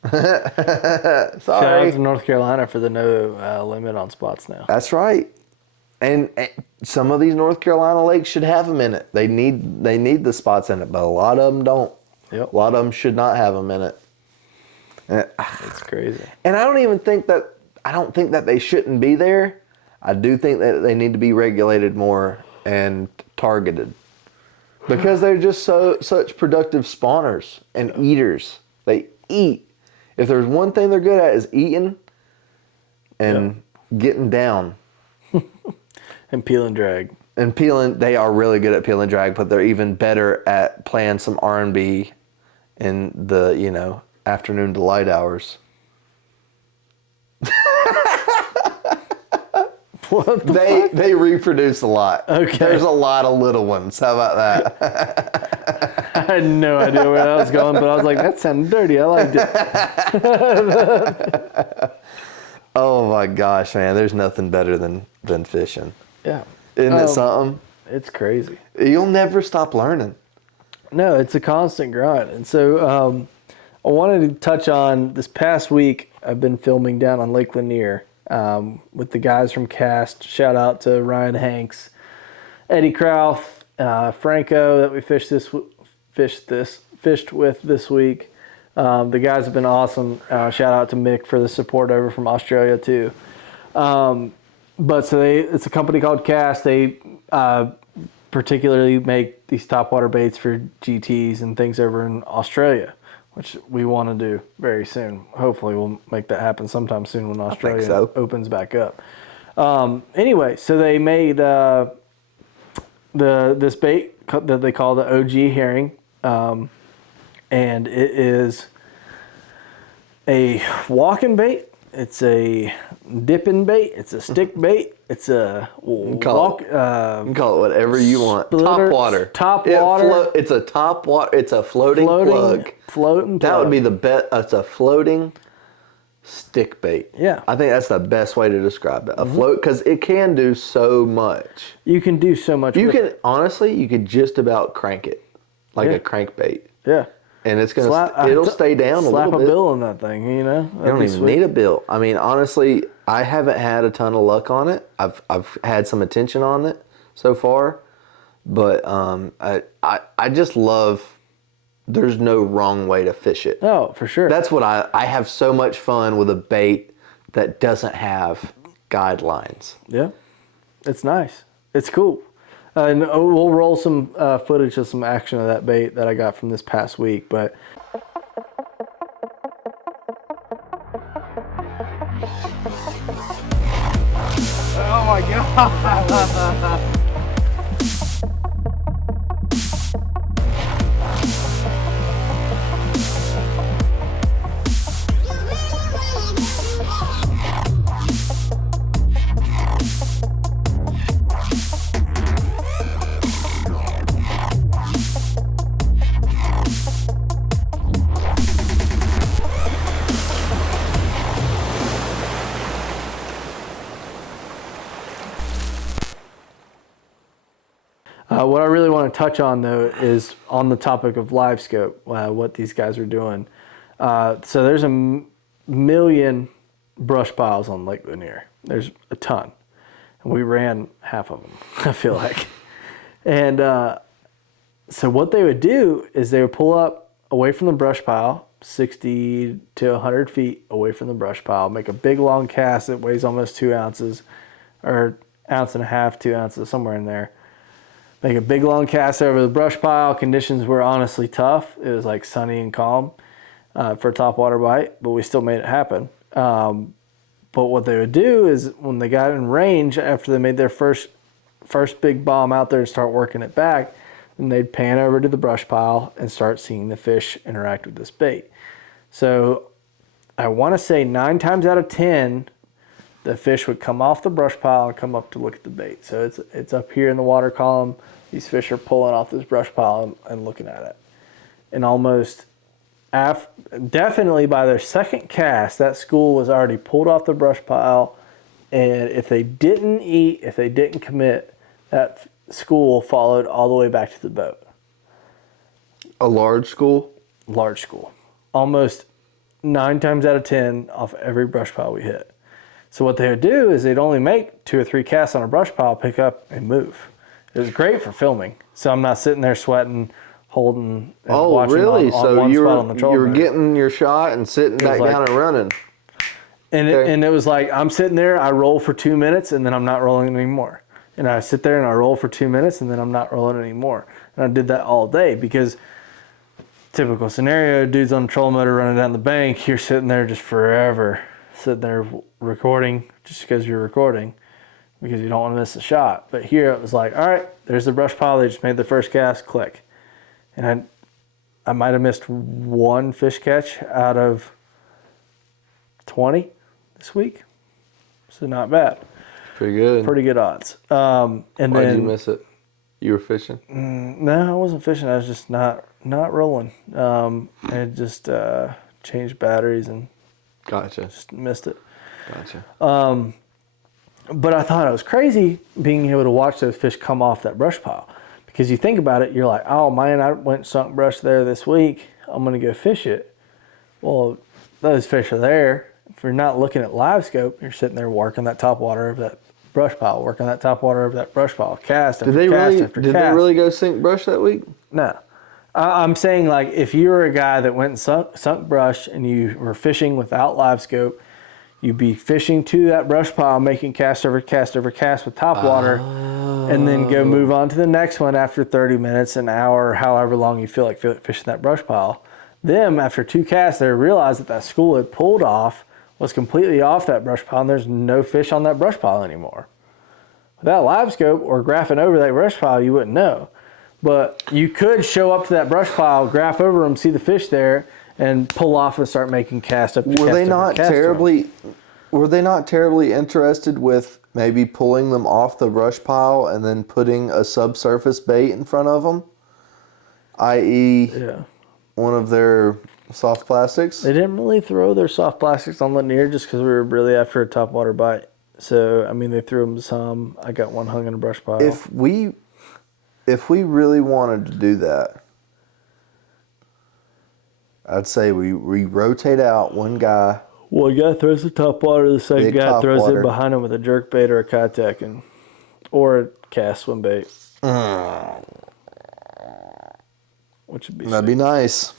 Sorry. Shout out to North Carolina for the no limit on spots now. That's right. And some of these North Carolina lakes should have them in it. They need the spots in it, but a lot of them don't. Yep. A lot of them should not have them in it. It's crazy. And I don't think that they shouldn't be there. I do think that they need to be regulated more and targeted. Because they're just such productive spawners and eaters. They eat. If there's one thing they're good at is eating and getting down. And peel and drag. And peeling, they are really good at peel and drag, but they're even better at playing some R&B in the, afternoon delight hours. What the fuck? They reproduce a lot. Okay. There's a lot of little ones. How about that? I had no idea where that was going, but I was like, that sounded dirty. I liked it. Oh my gosh, man. There's nothing better than fishing. Yeah. Isn't it something? It's crazy. You'll never stop learning. No, it's a constant grind. And so I wanted to touch on this past week. I've been filming down on Lake Lanier with the guys from Cast. Shout out to Ryan Hanks, Eddie Krauth, Franco that we fished with this week. The guys have been awesome. Shout out to Mick for the support over from Australia too. But it's a company called Cast. They particularly make these topwater baits for GTs and things over in Australia, which we want to do very soon. Hopefully we'll make that happen sometime soon when Australia opens back up. Anyway, so they made this bait that they call the OG herring, and it is a walking bait. It's a dipping bait. It's a stick bait. It's a you can call it whatever you want. Top water. It's a top water. It's a floating plug. Floating plug. That would be the best. It's a floating stick bait. Yeah. I think that's the best way to describe it. A float, because it can do so much. You can do so much. Honestly, you could just about crank it like a crankbait. Yeah. And it's it'll stay down a little bit. Slap a bill on that thing, You don't even need a bill. I mean, honestly, I haven't had a ton of luck on it. I've had some attention on it so far, but I just love. There's no wrong way to fish it. Oh, for sure. That's what I have so much fun with a bait that doesn't have guidelines. Yeah, it's nice. It's cool. And we'll roll some footage of some action of that bait that I got from this past week. But oh my god! What I really want to touch on, though, is on the topic of Livescope, what these guys are doing. So there's a million brush piles on Lake Lanier. There's a ton. And we ran half of them, I feel like. And so what they would do is they would pull up away from the brush pile, 60 to 100 feet away from the brush pile, make a big long cast that weighs almost 2 ounces, or ounce and a half, 2 ounces, somewhere in there. Make a big long cast over the brush pile. Conditions were honestly tough. It was like sunny and calm for a topwater bite, but we still made it happen. But what they would do is when they got in range, after they made their first big bomb out there and start working it back, then they'd pan over to the brush pile and start seeing the fish interact with this bait. So I want to say 9 times out of 10, the fish would come off the brush pile and come up to look at the bait. So it's up here in the water column. These fish are pulling off this brush pile and looking at it. And almost, definitely by their second cast, that school was already pulled off the brush pile. And if they didn't eat, if they didn't commit, that school followed all the way back to the boat. A large school? Large school. Almost 9 times out of 10 off every brush pile we hit. So what they would do is they'd only make 2 or 3 casts on a brush pile, pick up, and move. It was great for filming. So I'm not sitting there sweating, holding, and watching really? on So one you spot on the trolling were motor. getting your shot and sitting back like- down and running. And, Okay. it was like, I'm sitting there, I roll for 2 minutes, and then I'm not rolling anymore. And I sit there and I roll for 2 minutes, and then I'm not rolling anymore. And I did that all day because typical scenario, dude's on the trolling motor running down the bank, you're sitting there just forever, sitting there recording just because you're recording, because you don't want to miss a shot. But here it was like, all right, there's the brush pile, they just made the first cast, click. And I might have missed 1 fish catch out of 20 this week. So not bad. Pretty good. Pretty good odds. And Why'd then you miss it? You were fishing? no, I wasn't fishing. I was just not rolling. It just changed batteries and Gotcha. just missed it. Gotcha. But I thought it was crazy being able to watch those fish come off that brush pile. Because you think about it, you're like, oh man, I went and sunk brush there this week. I'm going to go fish it. Well, those fish are there. If you're not looking at Livescope, you're sitting there working that top water of that brush pile, working that top water over that brush pile, cast after cast after cast. Did they really go sink brush that week? No. I'm saying, like, if you were a guy that went and sunk brush and you were fishing without Livescope, you'd be fishing to that brush pile, making cast over cast over cast with top water, and then go move on to the next one after 30 minutes, an hour, however long you feel like fishing that brush pile. Them, after 2 casts, they realized that that school had pulled off, was completely off that brush pile, and there's no fish on that brush pile anymore. Without Livescope or graphing over that brush pile, you wouldn't know. But you could show up to that brush pile, graph over them, see the fish there, and pull off and start making cast up. Were they not terribly interested with maybe pulling them off the brush pile and then putting a subsurface bait in front of them, i.e., one of their soft plastics? They didn't really throw their soft plastics on Lanier just because we were really after a topwater bite. So I mean, they threw them some. I got one hung in a brush pile. If we really wanted to do that, I'd say we rotate out one guy. One guy throws the top water, the second Big guy top throws water. it behind him with a jerk bait or a kayak or a cast swim bait. Which would be That'd be nice.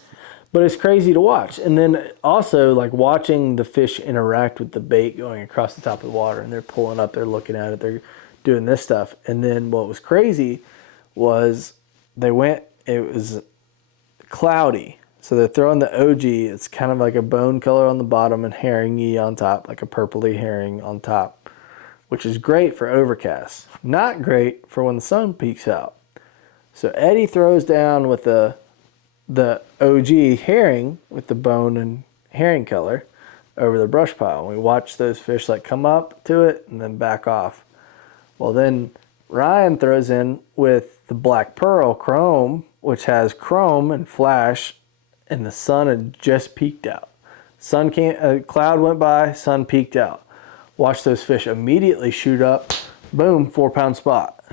But it's crazy to watch. And then also like watching the fish interact with the bait going across the top of the water, and they're pulling up, they're looking at it, they're doing this stuff. And then what was crazy was it was cloudy. So they're throwing the OG. It's kind of like a bone color on the bottom and herringy on top, like a purpley herring on top, which is great for overcast. Not great for when the sun peeks out. So Eddie throws down with the OG herring with the bone and herring color over the brush pile. We watch those fish like come up to it and then back off. Well, then Ryan throws in with the black pearl chrome, which has chrome and flash, and the sun had just peeked out. A cloud went by, sun peeked out. Watch those fish immediately shoot up, boom, 4-pound spot.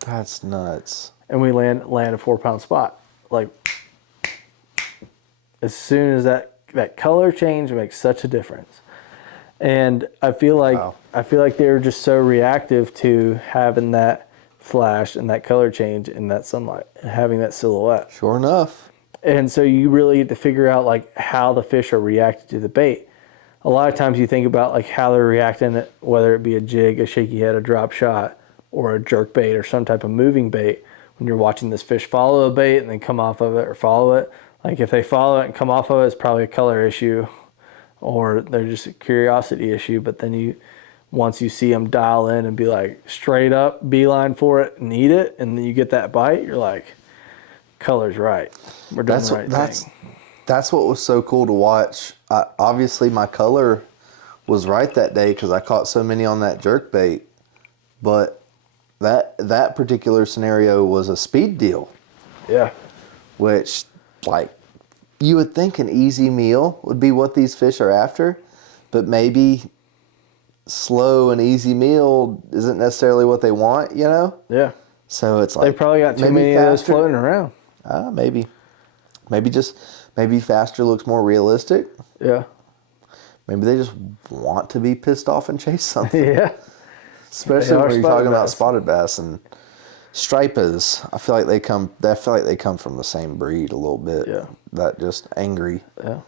That's nuts. And we land a 4-pound spot. Like, as soon as that color change makes such a difference. And I feel like they were just so reactive to having that flash and that color change in that sunlight and having that silhouette. Sure enough. And so you really get to figure out like how the fish are reacting to the bait. A lot of times you think about like how they're reacting, whether it be a jig, a shaky head, a drop shot, or a jerk bait or some type of moving bait. When you're watching this fish follow a bait and then come off of it or follow it, like if they follow it and come off of it, it's probably a color issue or they're just a curiosity issue. But then once you see them dial in and be like straight up, beeline for it and eat it, and then you get that bite, you're like, color's right. We're doing the right thing. That's what was so cool to watch. Obviously, my color was right that day because I caught so many on that jerk bait. But that particular scenario was a speed deal. Yeah. Which, like, you would think an easy meal would be what these fish are after, but maybe slow and easy meal isn't necessarily what they want, you know? Yeah. So it's like they probably got too many of those floating around. Maybe faster looks more realistic. Yeah. Maybe they just want to be pissed off and chase something. Yeah. Especially when you're talking about spotted bass and stripers. I feel like they come from the same breed a little bit. Yeah. That just angry. Yeah.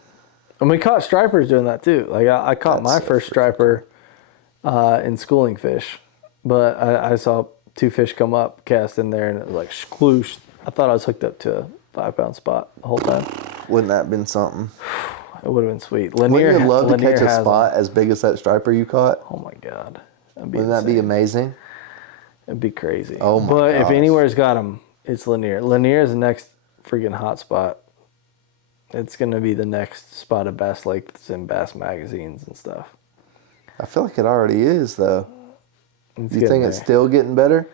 And we caught stripers doing that too. Like I caught my first striper in schooling fish, but I saw 2 fish come up, cast in there, and it was like skloosh. I thought I was hooked up to a 5-pound spot the whole time. Wouldn't that have been something? It would have been sweet. Wouldn't you love to catch a spot as big as that striper you caught? Oh my God. Wouldn't that be amazing? It'd be crazy. Oh my But gosh. if anywhere's got them, it's Lanier. Lanier is the next freaking hot spot. It's going to be the next spotted bass lake that's in bass magazines and stuff. I feel like it already is, though. You think it's there. still getting better?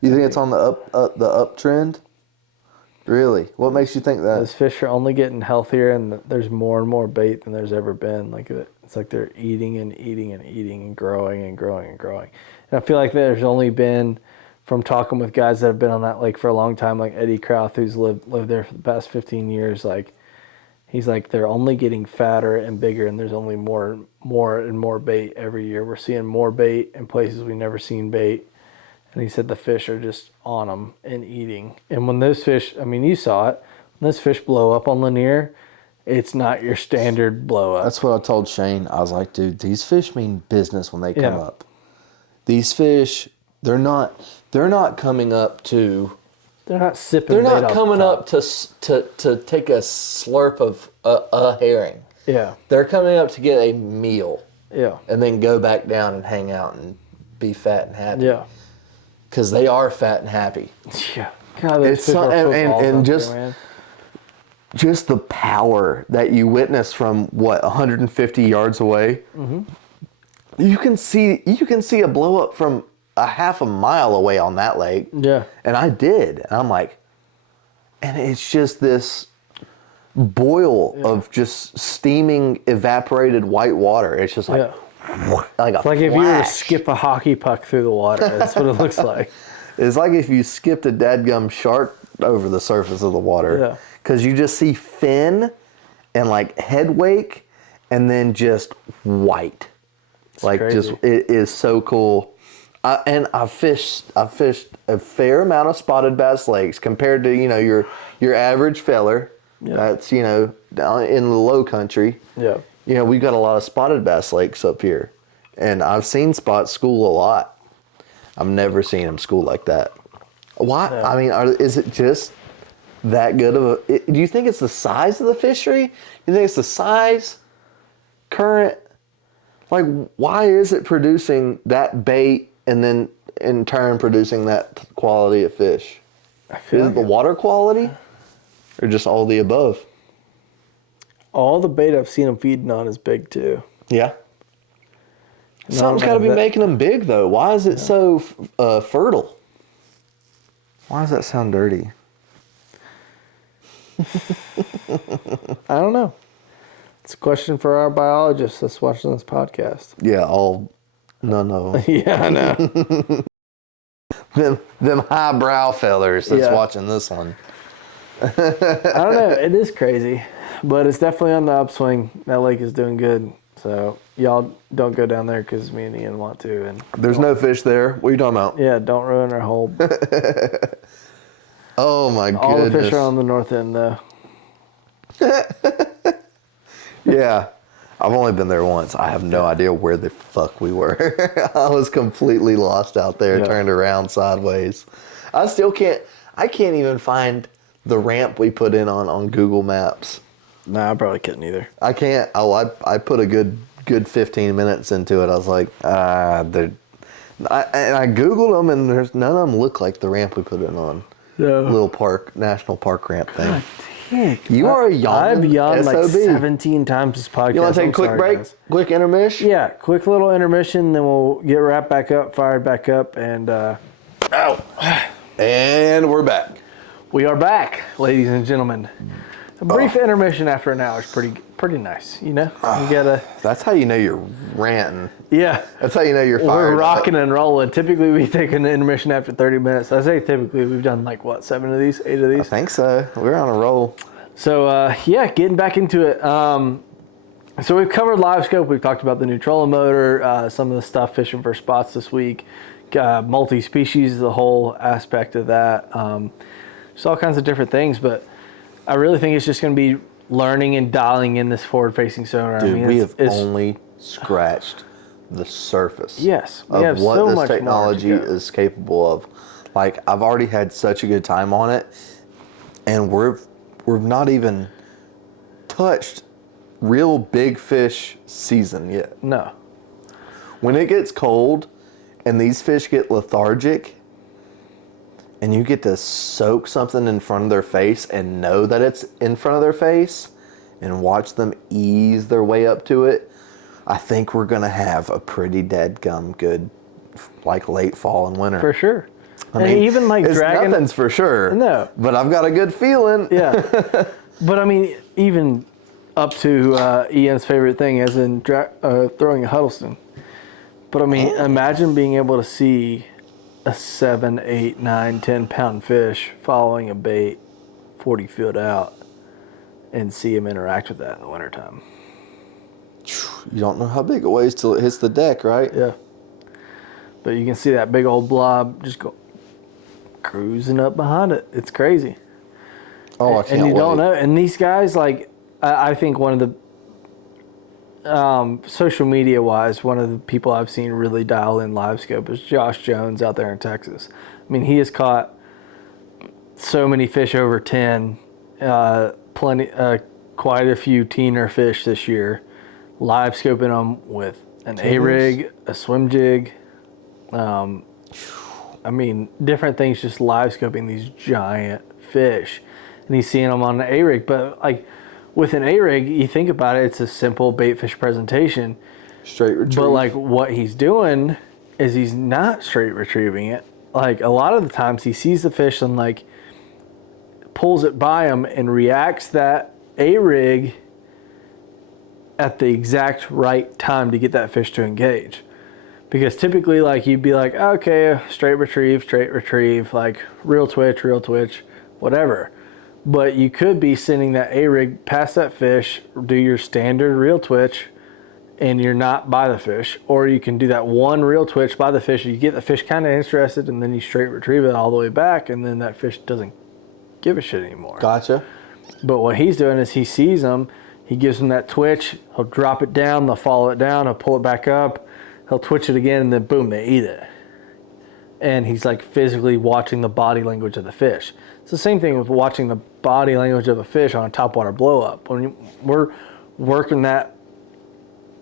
You think it's on the uptrend? Really? What makes you think that? Those fish are only getting healthier, and there's more and more bait than there's ever been. Like it's like they're eating and eating and eating and growing and growing and growing. And I feel like there's only been, from talking with guys that have been on that lake for a long time, like Eddie Krauth, who's lived there for the past 15 years. Like he's like they're only getting fatter and bigger, and there's only more and more bait every year. We're seeing more bait in places we've never seen bait. And he said the fish are just on them and eating. And when those fish, I mean, you saw it, when those fish blow up on Lanier, it's not your standard blow up. That's what I told Shane. I was like, dude, these fish mean business when they come up. These fish, they're not coming up to... They're not sipping. They're not coming up to take a slurp of a herring. Yeah. They're coming up to get a meal. Yeah. And then go back down and hang out and be fat and happy. Yeah. Because they are fat and happy. Yeah. God, those fish are and man. just the power that you witness from 150 yards away. Mm-hmm. You can see a blow up from a half a mile away on that lake. Yeah. And I did. And I'm like, and it's just this boil of just steaming evaporated white water. It's just like like a it's like flash. if you were to skip a hockey puck through the water. That's what it looks like. It's like if you skipped a dadgum shark over the surface of the water. Yeah. Because you just see fin and like head wake and then just white. It's like crazy. just it is so cool. I've fished a fair amount of spotted bass lakes compared to your average feller. Yeah. That's, down in the low country. Yeah. We've got a lot of spotted bass lakes up here. And I've seen spots school a lot. I've never seen them school like that. Why? Yeah. I mean, is it just that good of a... Do you think it's the size of the fishery? You think it's the size, current? Like, why is it producing that bait and then in turn producing that quality of fish? Is it the water quality or just all the above? All the bait I've seen them feeding on is big too. Yeah. Something's got to be making them big though. Why is it so fertile? Why does that sound dirty? I don't know. It's a question for our biologists that's watching this podcast. Yeah, none of them. Yeah, I know. them highbrow fellers that's watching this one. I don't know. It is crazy, but it's definitely on the upswing. That lake is doing good. So y'all don't go down there because me and Ian want to. And there's no fish there. What are you talking about? Yeah, don't ruin our whole. Oh my goodness. All the fish are on the north end though. Yeah. I've only been there once. I have no idea where the fuck we were. I was completely lost out there, turned around sideways. I can't even find the ramp we put in on Google Maps. Nah, I probably couldn't either. I can't. I put a good 15 minutes into it. I was like, I Googled them and there's none of them look like the ramp we put it on. No. Little national park ramp thing. God, heck. You are a yawn. I've yawned like SOB. 17 times this podcast. You want to take a quick break? Guys. Quick intermission? Yeah, quick little intermission, then we'll get wrapped back up, fired back up, and... And we're back. We are back, ladies and gentlemen. A brief intermission after an hour is pretty nice, you know? You gotta... That's how you know you're ranting. Yeah. That's how you know you're fired We're rocking up. and rolling. Typically, we take an intermission after 30 minutes. I say typically, we've done like, what, 7 of these? 8 of these? I think so. We're on a roll. So, getting back into it. So we've covered Livescope. We've talked about the new trolling motor, some of the stuff fishing for spots this week, multi-species, the whole aspect of that. Just all kinds of different things, but I really think it's just going to be learning and dialing in this forward-facing sonar. Dude, we have only scratched the surface. Yes, we of have what so this much technology more to go. is capable of. Like, I've already had such a good time on it, and we've not even touched real big fish season yet. No. When it gets cold and these fish get lethargic and you get to soak something in front of their face and know that it's in front of their face and watch them ease their way up to it, I think we're going to have a pretty dadgum good, like, late fall and winter. For sure. I mean, even like it's dragging... nothing's for sure. No. But I've got a good feeling. Yeah. But I mean, even up to Ian's favorite thing, as in throwing a Huddleston. But I mean, imagine being able to see a 7, 8, 9, 10 pound fish following a bait 40 foot out and see him interact with that in the wintertime. You don't know how big it weighs till it hits the deck, right? Yeah. But you can see that big old blob just go cruising up behind it. It's crazy. Oh, I can't And you wait. don't know. And these guys, like, I think one of the social media wise, one of the people I've seen really dial in Livescope is Josh Jones out there in Texas. I mean, he has caught so many fish over 10, quite a few teener fish this year, Livescoping them with an A-rig, a swim jig. I mean, different things, just Livescoping these giant fish. And he's seeing them on an A-rig. But, like, with an A-rig, you think about it, it's a simple bait fish presentation. Straight retrieve. But, like, what he's doing is he's not straight retrieving it. Like, a lot of the times he sees the fish and, like, pulls it by him and reacts that A-rig at the exact right time to get that fish to engage. Because typically, like, you'd be like, okay, straight retrieve, like, real twitch, whatever. But you could be sending that A-rig past that fish, do your standard reel twitch, and you're not by the fish. Or you can do that one reel twitch by the fish, you get the fish kind of interested, and then you straight retrieve it all the way back, and then that fish doesn't give a shit anymore. Gotcha. But what he's doing is he sees them, he gives them that twitch, he'll drop it down, they'll follow it down, he'll pull it back up, he'll twitch it again, and then boom, they eat it. And he's like physically watching the body language of the fish. It's the same thing with watching the body language of a fish on a topwater blow up. When we're working that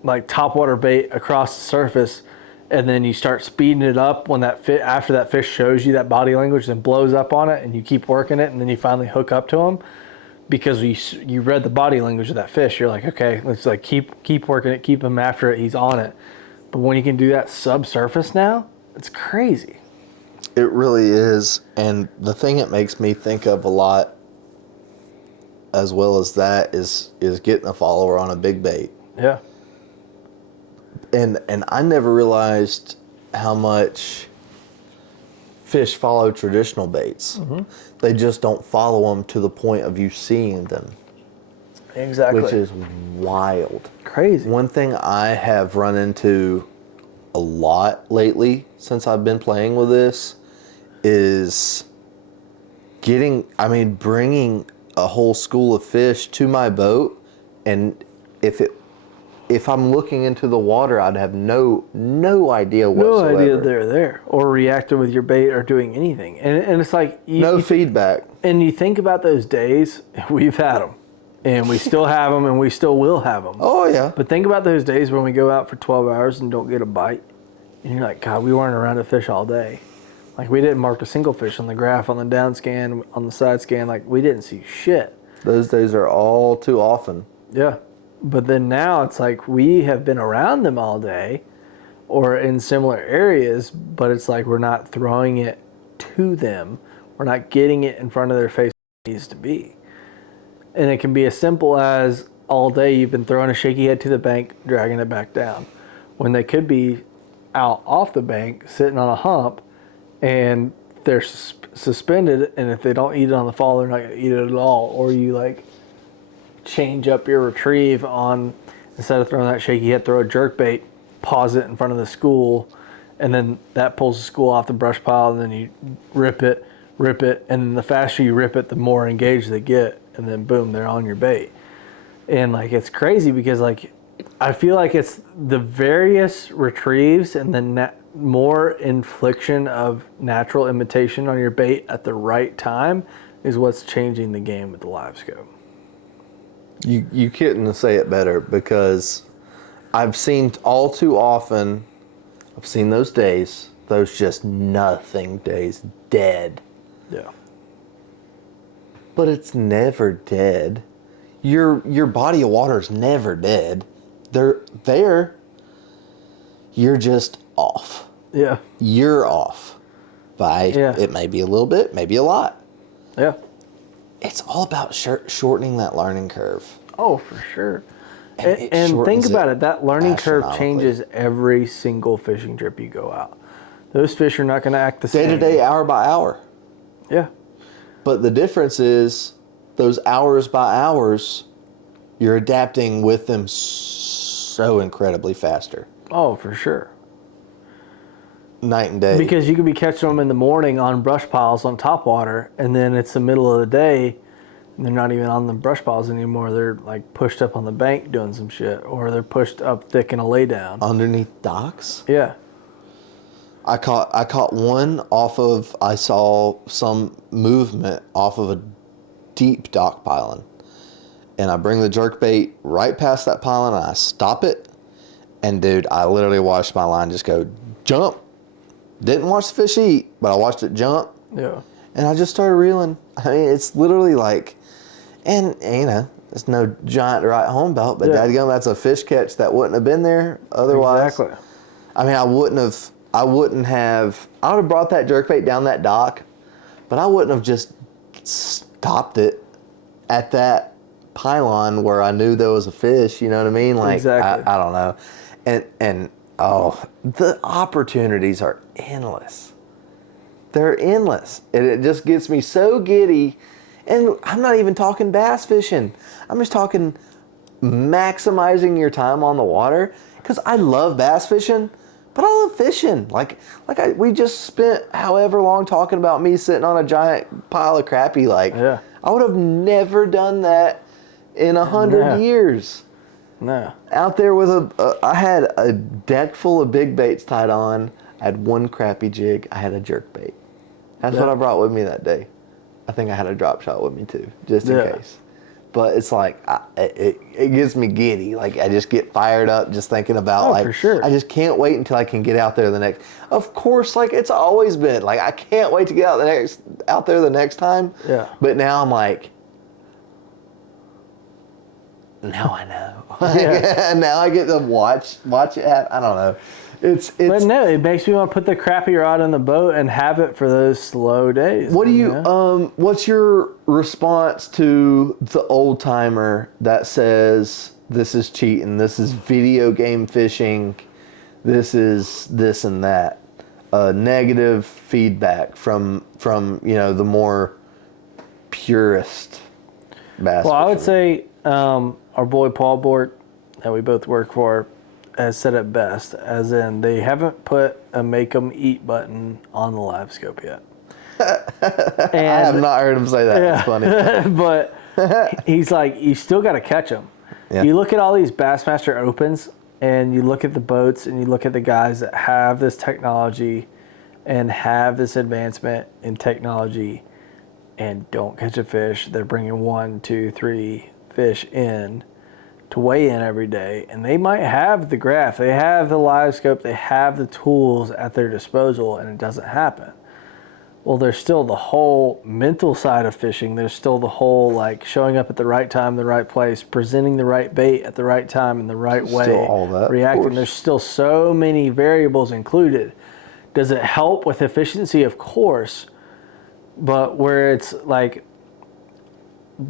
like topwater bait across the surface, and then you start speeding it up when after that fish shows you that body language and blows up on it, and you keep working it, and then you finally hook up to him because you read the body language of that fish. You're like, okay, let's like keep working it, keep him after it, he's on it. But when you can do that subsurface now, it's crazy. It really is. And the thing it makes me think of a lot as well as that is getting a follower on a big bait. Yeah. And I never realized how much fish follow traditional baits. Mm-hmm. They just don't follow them to the point of you seeing them. Exactly. Which is wild. Crazy. One thing I have run into a lot lately since I've been playing with this is bringing a whole school of fish to my boat, and if I'm looking into the water, I'd have no idea whatsoever. No idea they're there or reacting with your bait or doing anything. And it's like no feedback. And you think about those days, we've had them, and we still have them, and we still will have them. Oh yeah. But think about those days when we go out for 12 hours and don't get a bite, and you're like, God, we weren't around a fish all day. Like, we didn't mark a single fish on the graph, on the down scan, on the side scan. Like, we didn't see shit. Those days are all too often. Yeah. But then now it's like we have been around them all day or in similar areas, but it's like we're not throwing it to them. We're not getting it in front of their face where it needs to be. And it can be as simple as all day you've been throwing a shaky head to the bank, dragging it back down, when they could be out off the bank, sitting on a hump, and they're suspended, and if they don't eat it on the fall, they're not going to eat it at all. Or you like change up your retrieve on, instead of throwing that shaky head, throw a jerk bait, pause it in front of the school, and then that pulls the school off the brush pile, and then you rip it, and then the faster you rip it, the more engaged they get, and then boom, they're on your bait. And like, it's crazy because like, I feel like it's the various retrieves and the more infliction of natural imitation on your bait at the right time is what's changing the game with the Livescope. You couldn't say it better, because I've seen all too often, I've seen those days, those just nothing days, dead. Yeah. But it's never dead. Your body of water is never dead. They're there. You're just off. Yeah. You're off by, it may be a little bit, maybe a lot. Yeah. It's all about shortening that learning curve. Oh, for sure. And think shortens about it. That learning curve astronomically. changes every single fishing trip you go out. Those fish are not going to act the Day same. to day, hour by hour. Yeah. But the difference is those hours by hours, you're adapting with them so incredibly faster. Oh, for sure. Night and day. Because you could be catching them in the morning on brush piles on topwater, and then it's the middle of the day, and they're not even on the brush piles anymore. They're like pushed up on the bank doing some shit, or they're pushed up thick in a laydown. Underneath docks? Yeah. I caught one off of, I saw some movement off of a deep dock piling. And I bring the jerkbait right past that piling, and I stop it. And dude, I literally watched my line just go jump. Didn't watch the fish eat, but I watched it jump. Yeah. And I just started reeling. I mean, it's literally like, and you know, it's no giant right home belt, but dadgum, that's a fish catch that wouldn't have been there otherwise. Exactly. I mean, I would have brought that jerkbait down that dock, but I wouldn't have just stopped it at that pylon where I knew there was a fish, you know what I mean? Like, exactly. I don't know. And the opportunities are endless. They're endless. And it just gets me so giddy. And I'm not even talking bass fishing. I'm just talking maximizing your time on the water. Because I love bass fishing, But I love fishing. We just spent however long talking about me sitting on a giant pile of crappie. Yeah. I would have never done that in 100 years. No. Out there with I had a deck full of big baits tied on. I had one crappie jig. I had a jerk bait. That's what I brought with me that day. I think I had a drop shot with me too, just in case. But it's like, it gets me giddy. Like, I just get fired up just thinking about, for sure. I just can't wait until I can get out there the next. Of course, like, it's always been. Like, I can't wait to get out there the next time. Yeah. But now I'm like, now I know. Yeah. Now I get to watch it happen. I don't know. But no, it makes me want to put the crappie rod in the boat and have it for those slow days. What do you what's your response to the old timer that says this is cheating, this is video game fishing, this is this and that? Negative feedback from the more purist bass Well, I would fishermen. say our boy Paul Bork, that we both work for, has said it best, as in they haven't put a make 'em eat button on the Livescope yet. I have not heard him say that. Yeah. It's funny. But he's like, you still got to catch them. Yeah. You look at all these Bassmaster Opens, and you look at the boats, and you look at the guys that have this technology and have this advancement in technology and don't catch a fish. They're bringing 1, 2, 3 fish in to weigh in every day, and they might have the graph, they have the Livescope, they have the tools at their disposal, and it doesn't happen. Well, there's still the whole mental side of fishing. There's still the whole, like, showing up at the right time, the right place, presenting the right bait at the right time in the right way, Still all that, of reacting. course. There's still so many variables included. Does it help with efficiency? Of course, but where it's like,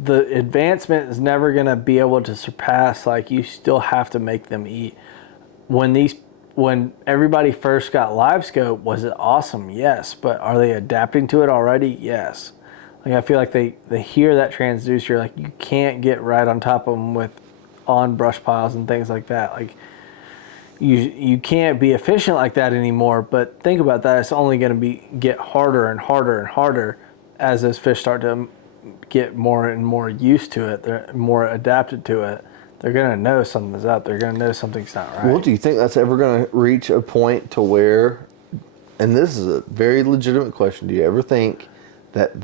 the advancement is never going to be able to surpass, like, you still have to make them eat. When everybody first got Livescope, was it awesome? Yes. But are they adapting to it already? Yes. Like, I feel like they hear that transducer, like, you can't get right on top of them on brush piles and things like that. Like, you can't be efficient like that anymore. But think about that. It's only going to get harder and harder and harder as those fish start to get more and more used to it. They're more adapted to it. They're going to know something's up. They're going to know something's not right. Well, do you think that's ever going to reach a point to where, and this is a very legitimate question, do you ever think that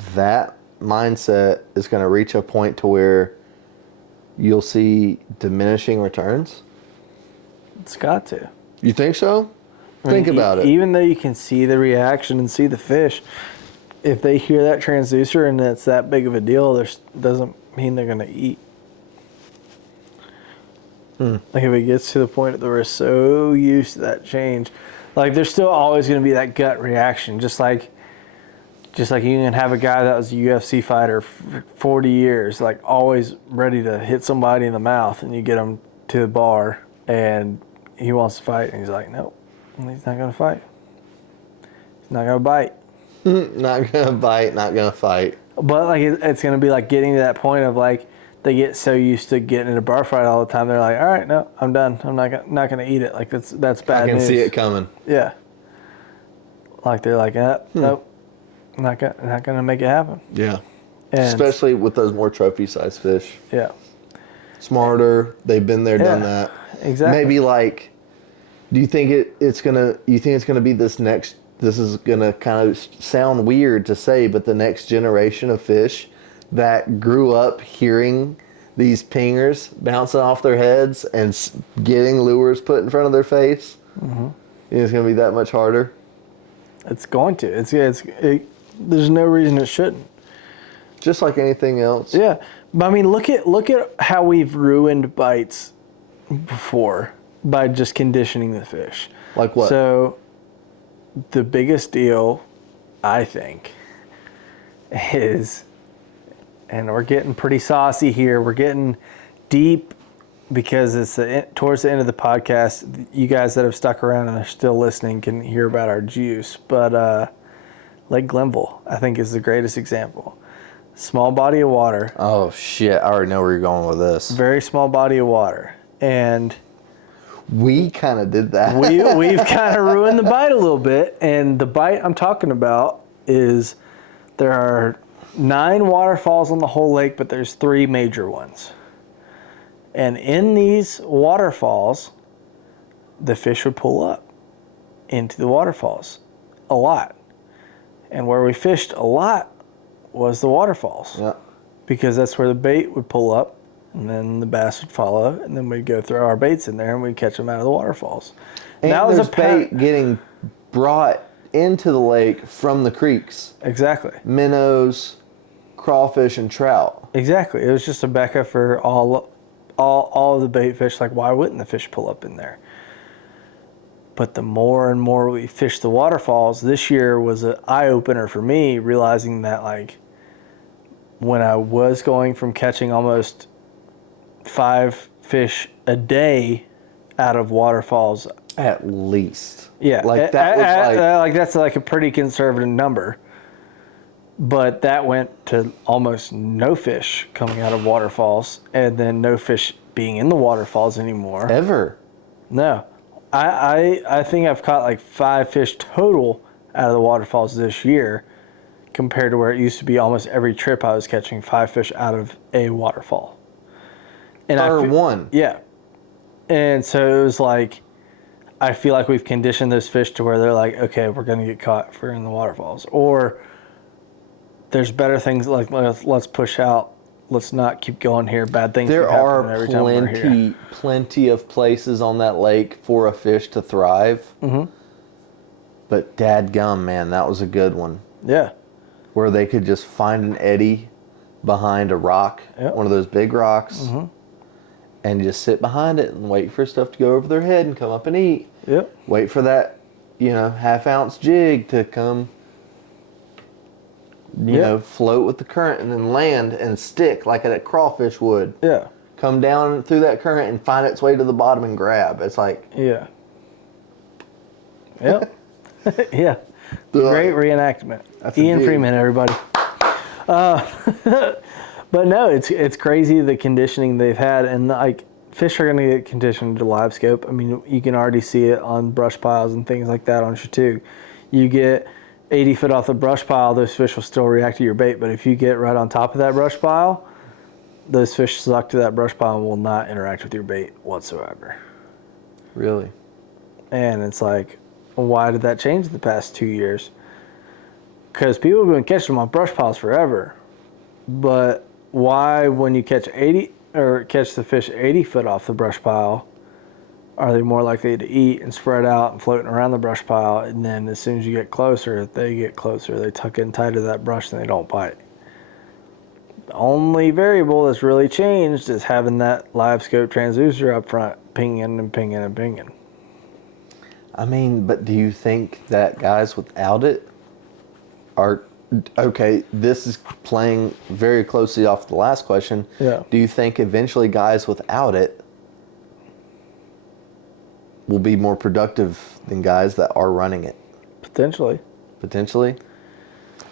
mindset is going to reach a point to where you'll see diminishing returns? It's got to. You think so? Think about it. Even though you can see the reaction and see the fish, if they hear that transducer and it's that big of a deal, doesn't mean they're going to eat. Like, if it gets to the point that we're so used to that change, like, there's still always going to be that gut reaction. Just like you can have a guy that was a UFC fighter for 40 years, like, always ready to hit somebody in the mouth, and you get him to the bar and he wants to fight, and he's like, nope, he's not going to fight. He's not going to bite. Not going to bite, not going to fight. But, like, it's going to be like getting to that point of, like, they get so used to getting in a bar fight all the time. They're like, all right, no, I'm done. I'm not going to eat it. Like, that's bad news. I can see it coming. Yeah. Like, they're like, nope, not gonna make it happen. Yeah. And especially with those more trophy-sized fish. yeah. Smarter. They've been there, done that. Exactly. Maybe, like, do you think it's gonna be this is gonna kind of sound weird to say, but the next generation of fish that grew up hearing these pingers bouncing off their heads and getting lures put in front of their face, it's going to be that much harder? It's going to. There's no reason it shouldn't. Just like anything else. Yeah. But, I mean, look at how we've ruined bites before by just conditioning the fish. Like what? So, the biggest deal, I think, is, and we're getting pretty saucy here, we're getting deep because it's towards the end of the podcast. You guys that have stuck around and are still listening can hear about our juice. But Lake Glenville, I think, is the greatest example. Small body of water. Oh, shit. I already know where you're going with this. Very small body of water. And We kind of did that. We've kind of ruined the bite a little bit. And the bite I'm talking about is there are 9 waterfalls on the whole lake, but there's 3 major ones. And in these waterfalls, the fish would pull up into the waterfalls a lot. And where we fished a lot was the waterfalls. Yeah. Because that's where the bait would pull up, and then the bass would follow, and then we'd go throw our baits in there and we'd catch them out of the waterfalls. And that was there's bait getting brought into the lake from the creeks. Exactly. Minnows, crawfish, and trout. Exactly. It was just a Becca for all of the bait fish. Like, why wouldn't the fish pull up in there? But the more and more we fished the waterfalls, this year was an eye-opener for me, realizing that, like, when I was going from catching almost 5 fish a day out of waterfalls. At least. Yeah. Like, that was like that's like a pretty conservative number. But that went to almost no fish coming out of waterfalls, and then no fish being in the waterfalls anymore. ever. No. I think I've caught like 5 fish total out of the waterfalls this year, compared to where it used to be almost every trip I was catching 5 fish out of a waterfall. And Or one. Yeah. And so it was like, I feel like we've conditioned those fish to where they're like, okay, we're going to get caught if we're in the waterfalls. Or there's better things like, let's push out. Let's not keep going here. Bad things There keep happening are every time we're here. plenty of places on that lake for a fish to thrive. Mm-hmm. But dadgum, man, that was a good one. Yeah. Where they could just find an eddy behind a rock, Yep. one of those big rocks, and just sit behind it and wait for stuff to go over their head and come up and eat. Yep. Wait for that, half-ounce jig to come, float with the current and then land and stick like a crawfish would. Yeah. Come down through that current and find its way to the bottom and grab. It's like... Yeah. Yep. Yeah. Great reenactment. Ian Freeman, everybody. But no, it's crazy the conditioning they've had, and like fish are going to get conditioned to Livescope. I mean, you can already see it on brush piles and things like that on Chateau. You get 80 foot off the brush pile, those fish will still react to your bait. But if you get right on top of that brush pile, those fish stuck to that brush pile and will not interact with your bait whatsoever. Really? And it's like, why did that change in the past 2 years? Because people have been catching them on brush piles forever. But why, when you catch the fish 80 foot off the brush pile, are they more likely to eat and spread out and floating around the brush pile? And then as soon as you get closer, they tuck in tight to that brush and they don't bite. The only variable that's really changed is having that Livescope transducer up front, pinging and pinging and pinging. I mean, but do you think that guys without it are... Okay, this is playing very closely off the last question. Yeah. Do you think eventually guys without it will be more productive than guys that are running it? Potentially.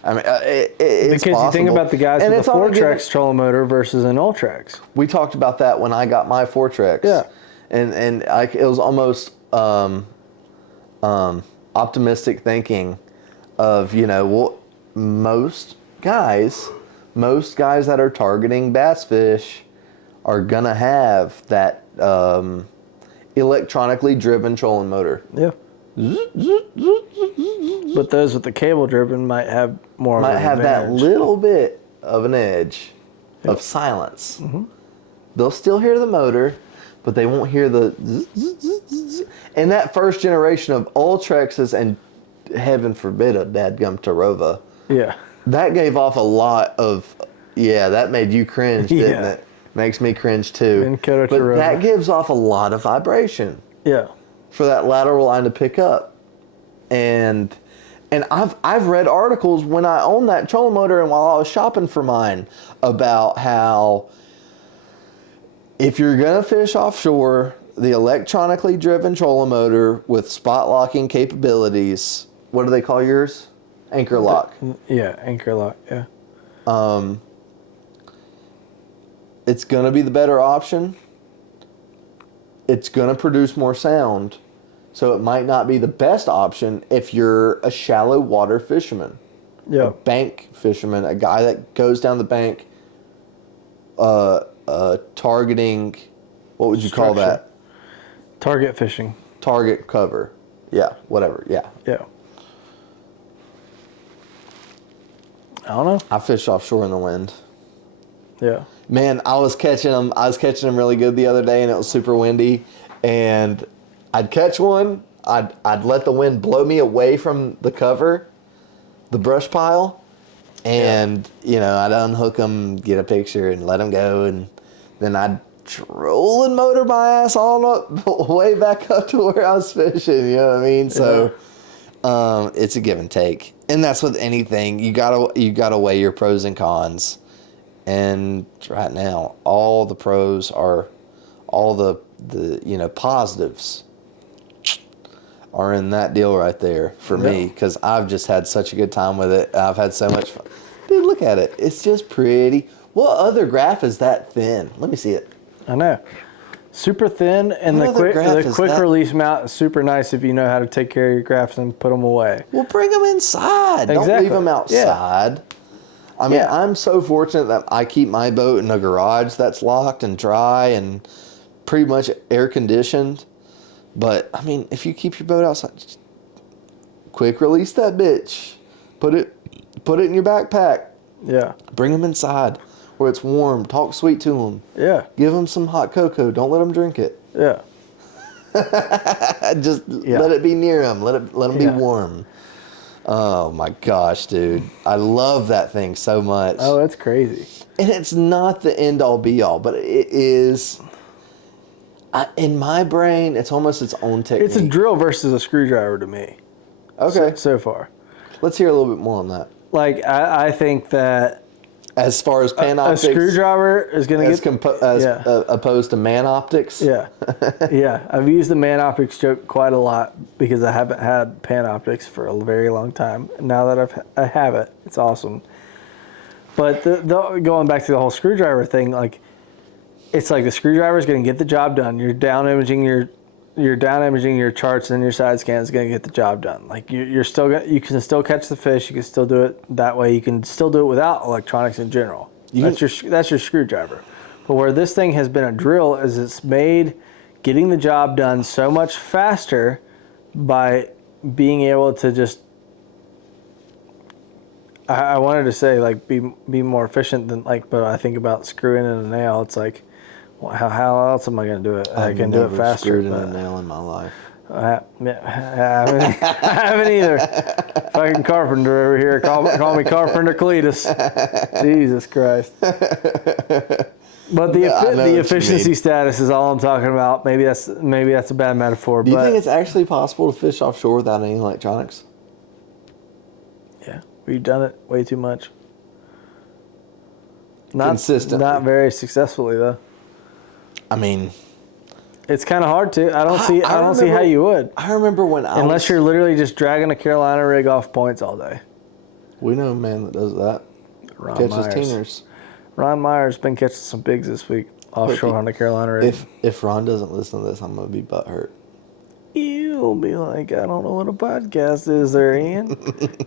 I mean, it's because possible. you think about the guys And with it's a all given- Fortrex trolling motor versus an Ultrex. We talked about that when I got my Fortrex. Yeah. And it was almost optimistic thinking of, most guys that are targeting bass fish are gonna have that electronically driven trolling motor. Yeah. But those with the cable driven might have more. Might of an have that advantage. little bit of an edge of silence. Mm-hmm. They'll still hear the motor, but they won't hear the zzz, zzz, zzz, zzz. And that first generation of Ultrexes, and heaven forbid a dadgum Tarova, Yeah. that gave off a lot of, that made you cringe, didn't it? Makes me cringe too. And Kodo but Tarova. that gives off a lot of vibration Yeah. for that lateral line to pick up. And I've read articles when I owned that trolling motor and while I was shopping for mine about how if you're gonna fish offshore, the electronically driven trolling motor with spot locking capabilities, what do they call yours? Anchor lock. Yeah, anchor lock, yeah. It's gonna be the better option. it's going to produce more sound. So it might not be the best option if you're a shallow water fisherman. Yeah. A bank fisherman, a guy that goes down the bank targeting, what would you call that? Target fishing. Target cover. Yeah, whatever. Yeah. Yeah. I don't know. I fish offshore in the wind. Yeah. Man, I was catching them really good the other day, and it was super windy, and I'd catch one, I'd let the wind blow me away from the cover, the brush pile, and I'd unhook them, get a picture, and let them go, and then I'd trolling motor my ass all up way back up to where I was fishing. You know what I mean? So it's a give and take, and that's with anything. You gotta weigh your pros and cons, and right now all the pros are all the positives are in that deal right there for me, because I've just had such a good time with it. I've had so much fun. Dude, look at it. It's just pretty. What other graph is that thin? Let me see it. I know. Super thin, and the quick release mount is super nice if you know how to take care of your graphs and put them away. Well, bring them inside. Exactly. Don't leave them outside. Yeah. I mean, I'm so fortunate that I keep my boat in a garage that's locked and dry and pretty much air conditioned. But I mean, if you keep your boat outside, just quick release that bitch. Put it in your backpack. Yeah. Bring them inside where it's warm. Talk sweet to them. Yeah. Give them some hot cocoa. Don't let them drink it. Yeah. Just let it be near them. Let them be warm. Oh my gosh, dude. I love that thing so much. Oh, that's crazy. And it's not the end all be all, but it is. In my brain, it's almost its own technique. It's a drill versus a screwdriver to me. Okay. So far. Let's hear a little bit more on that. Like, I think that as far as pan optics, a screwdriver is going to get opposed to man optics. Yeah, yeah. I've used the man optics joke quite a lot because I haven't had pan optics for a very long time. Now that I have it, it's awesome. But going back to the whole screwdriver thing, like, it's like the screwdriver is going to get the job done. You're down imaging your charts, and your side scan is going to get the job done. Like, you can still catch the fish. You can still do it that way. You can still do it without electronics in general. That's your screwdriver. But where this thing has been a drill is it's made getting the job done so much faster by being able to just. I wanted to say like be more efficient than like, but I think about screwing in a nail. It's like, well, how else am I going to do it? I can do it faster. Screwed in a nail in my life. I haven't either. Fucking carpenter over here. Call me Carpenter Cletus. Jesus Christ. But the efficiency status is all I'm talking about. Maybe that's a bad metaphor. Do you think it's actually possible to fish offshore without any electronics? Yeah, we've done it way too much. Not consistently. Not very successfully though. I mean, it's kind of hard to. I don't see how you would. I remember when unless you're literally just dragging a Carolina rig off points all day. We know a man that does that. Catches teeners. Ron Meyer's been catching some bigs this week offshore on the Carolina rig. If Ron doesn't listen to this, I'm gonna be butthurt. You'll be like, I don't know what a podcast is there, Ian.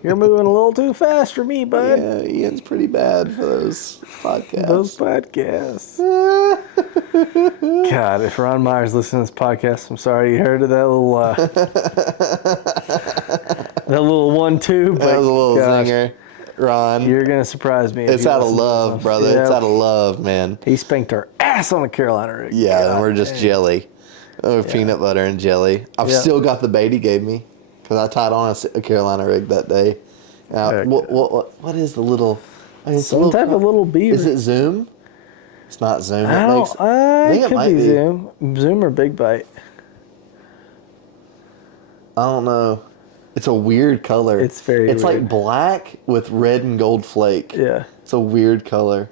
You're moving a little too fast for me, bud. Yeah, Ian's pretty bad for those podcasts. God, if Ron Meyer's listening to this podcast, I'm sorry you heard of that little that little 1-2. That was a little zinger, Ron. You're gonna surprise me. It's out of love, brother. Yeah. It's out of love, man. He spanked our ass on the Carolina rig. Yeah, and we're just jelly. Oh, peanut butter and jelly. I've still got the bait he gave me because I tied on a Carolina rig that day. What is the little? Some type of little beaver. Is it Zoom? It's not Zoom. I think it might be Zoom. Zoom or Big Bite. I don't know. It's a weird color. It's weird. Like black with red and gold flake. Yeah. It's a weird color.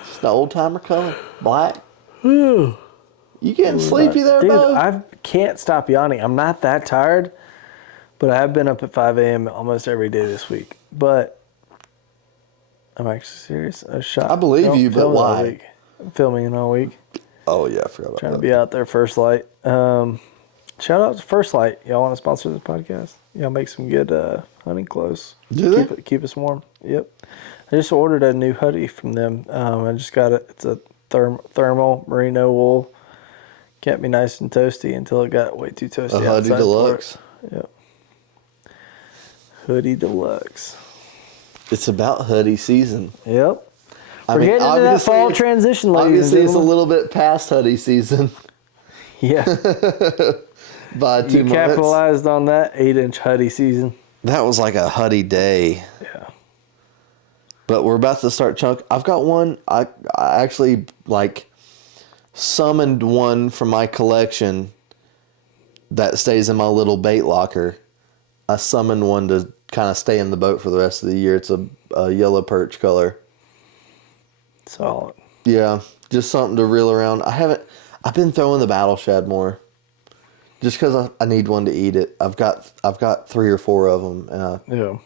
It's just an old timer color. Black. You getting sleepy there, dude? Bo? I can't stop yawning. I'm not that tired, but I have been up at 5 a.m. almost every day this week. But I'm actually serious. I believe you, but why? I'm filming all week. Oh, yeah, I forgot about Trying that. to be out there first light. Shout out to First Light. Y'all want to sponsor this podcast? Y'all make some good hunting clothes. Do they? Keep us warm. Yep. I just ordered a new hoodie from them. I just got it. It's a thermal merino wool. Kept me nice and toasty until it got way too toasty. A hoodie outside deluxe. for it. Yep. Hoodie deluxe. It's about hoodie season. Yep. I We're mean, getting into that fall transition, ladies and obviously, it's a gentlemen. little bit past hoodie season Yeah. by 2 You months. capitalized on that 8-inch hoodie season. That was like a hoodie day. Yeah. But we're about to start chunk. I've got one. I actually summoned one from my collection that stays in my little bait locker. I summoned one to kind of stay in the boat for the rest of the year. It's a yellow perch color. Solid. Yeah, just something to reel around. I've been throwing the battle shad more, just because I need one to eat it. I've got 3 or 4 of them, and I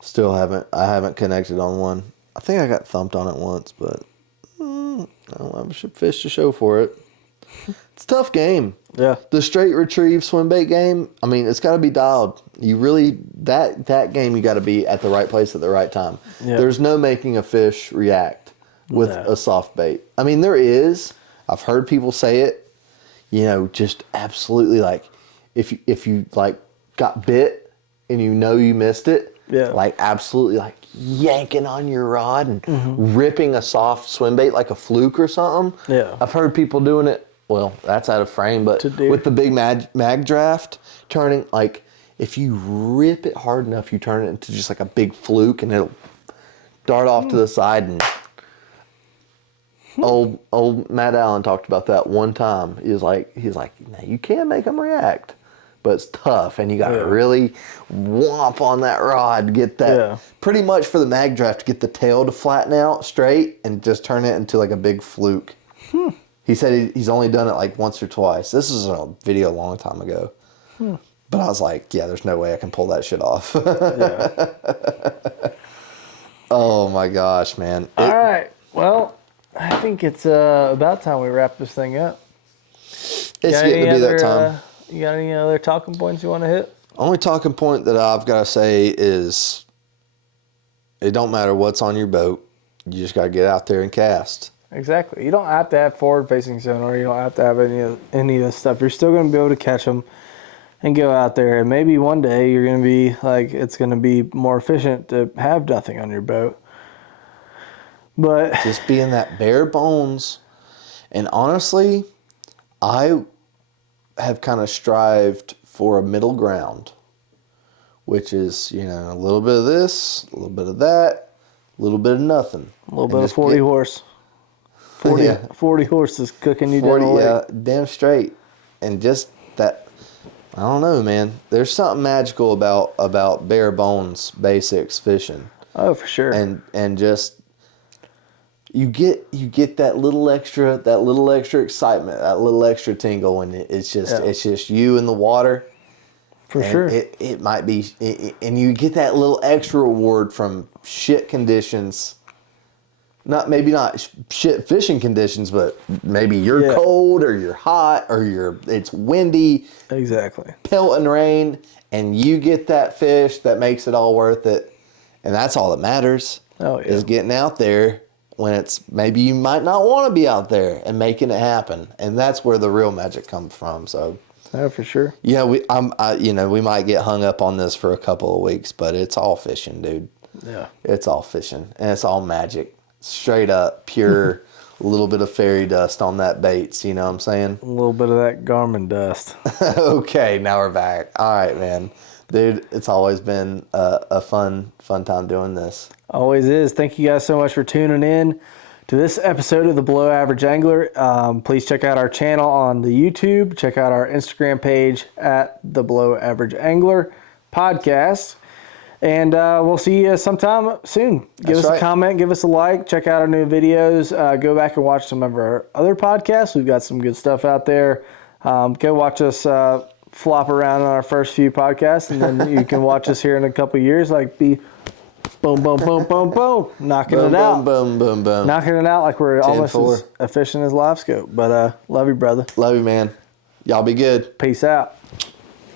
still haven't connected on one. I think I got thumped on it once, but I don't have a fish to show for it. It's a tough game. Yeah. The straight retrieve swim bait game, I mean, it's got to be dialed. You really, that game, you got to be at the right place at the right time. Yeah. There's no making a fish react with a soft bait. I mean, there is. I've heard people say it, just absolutely if you got bit and you missed it, absolutely yanking on your rod and ripping a soft swim bait like a fluke or something. Yeah. I've heard people doing it. Well, that's out of frame, but with the big mag draft, turning, if you rip it hard enough, you turn it into just like a big fluke and it'll dart off to the side. And old Matt Allen talked about that one time. He's like, you can make them react, but it's tough, and you got to really whomp on that rod, get that, pretty much for the mag draft, get the tail to flatten out straight and just turn it into like a big fluke. He said he's only done it once or twice. This is a video a long time ago. But I was like, yeah, there's no way I can pull that shit off. Oh my gosh, man. All right. Well, I think it's about time we wrap this thing up. It's getting to be that time. You got any other talking points you want to hit? Only talking point that I've got to say is it don't matter what's on your boat. You just got to get out there and cast. Exactly. You don't have to have forward-facing sonar. You don't have to have any of this stuff. You're still going to be able to catch them and go out there. And maybe one day you're going to be it's going to be more efficient to have nothing on your boat. But just being that bare bones. And honestly, I have kind of strived for a middle ground, which is, a little bit of this, a little bit of that, a little bit of nothing. A little bit of 40 horse. 40 horses cooking you 40, down the yeah, lake. damn straight. And just that, I don't know, man. There's something magical about bare bones basics fishing. Oh, for sure. And just you get that little extra excitement, that little extra tingle when it's just you in the water. For sure. It might be, and you get that little extra reward from shit conditions. Maybe not shit fishing conditions, but maybe you're cold or you're hot or it's windy. Exactly. Pelting rain, and you get that fish that makes it all worth it. And that's all that matters. Oh, yeah. Is getting out there when it's maybe you might not want to be out there and making it happen. And that's where the real magic comes from. So, yeah, for sure. Yeah, we might get hung up on this for a couple of weeks, but it's all fishing, dude. Yeah. It's all fishing, and it's all magic. Straight up, pure, a little bit of fairy dust on that baits, you know what I'm saying? A little bit of that Garmin dust. Okay, now we're back. All right, man. Dude, it's always been a fun time doing this. Always is. Thank you guys so much for tuning in to this episode of The Below Average Angler. Please check out our channel on the YouTube. Check out our Instagram page at The Below Average Angler Podcast. And we'll see you sometime soon. Give us a comment, give us a like, check out our new videos. Go back and watch some of our other podcasts. We've got some good stuff out there. Go watch us flop around on our first few podcasts, and then you can watch us here in a couple of years. Be Boom, boom, boom, boom, boom. Knocking Boom, it out. boom, boom, boom, boom. Knocking it out like we're almost 10-4. as efficient as Livescope. But love you, brother. Love you, man. Y'all be good. Peace out.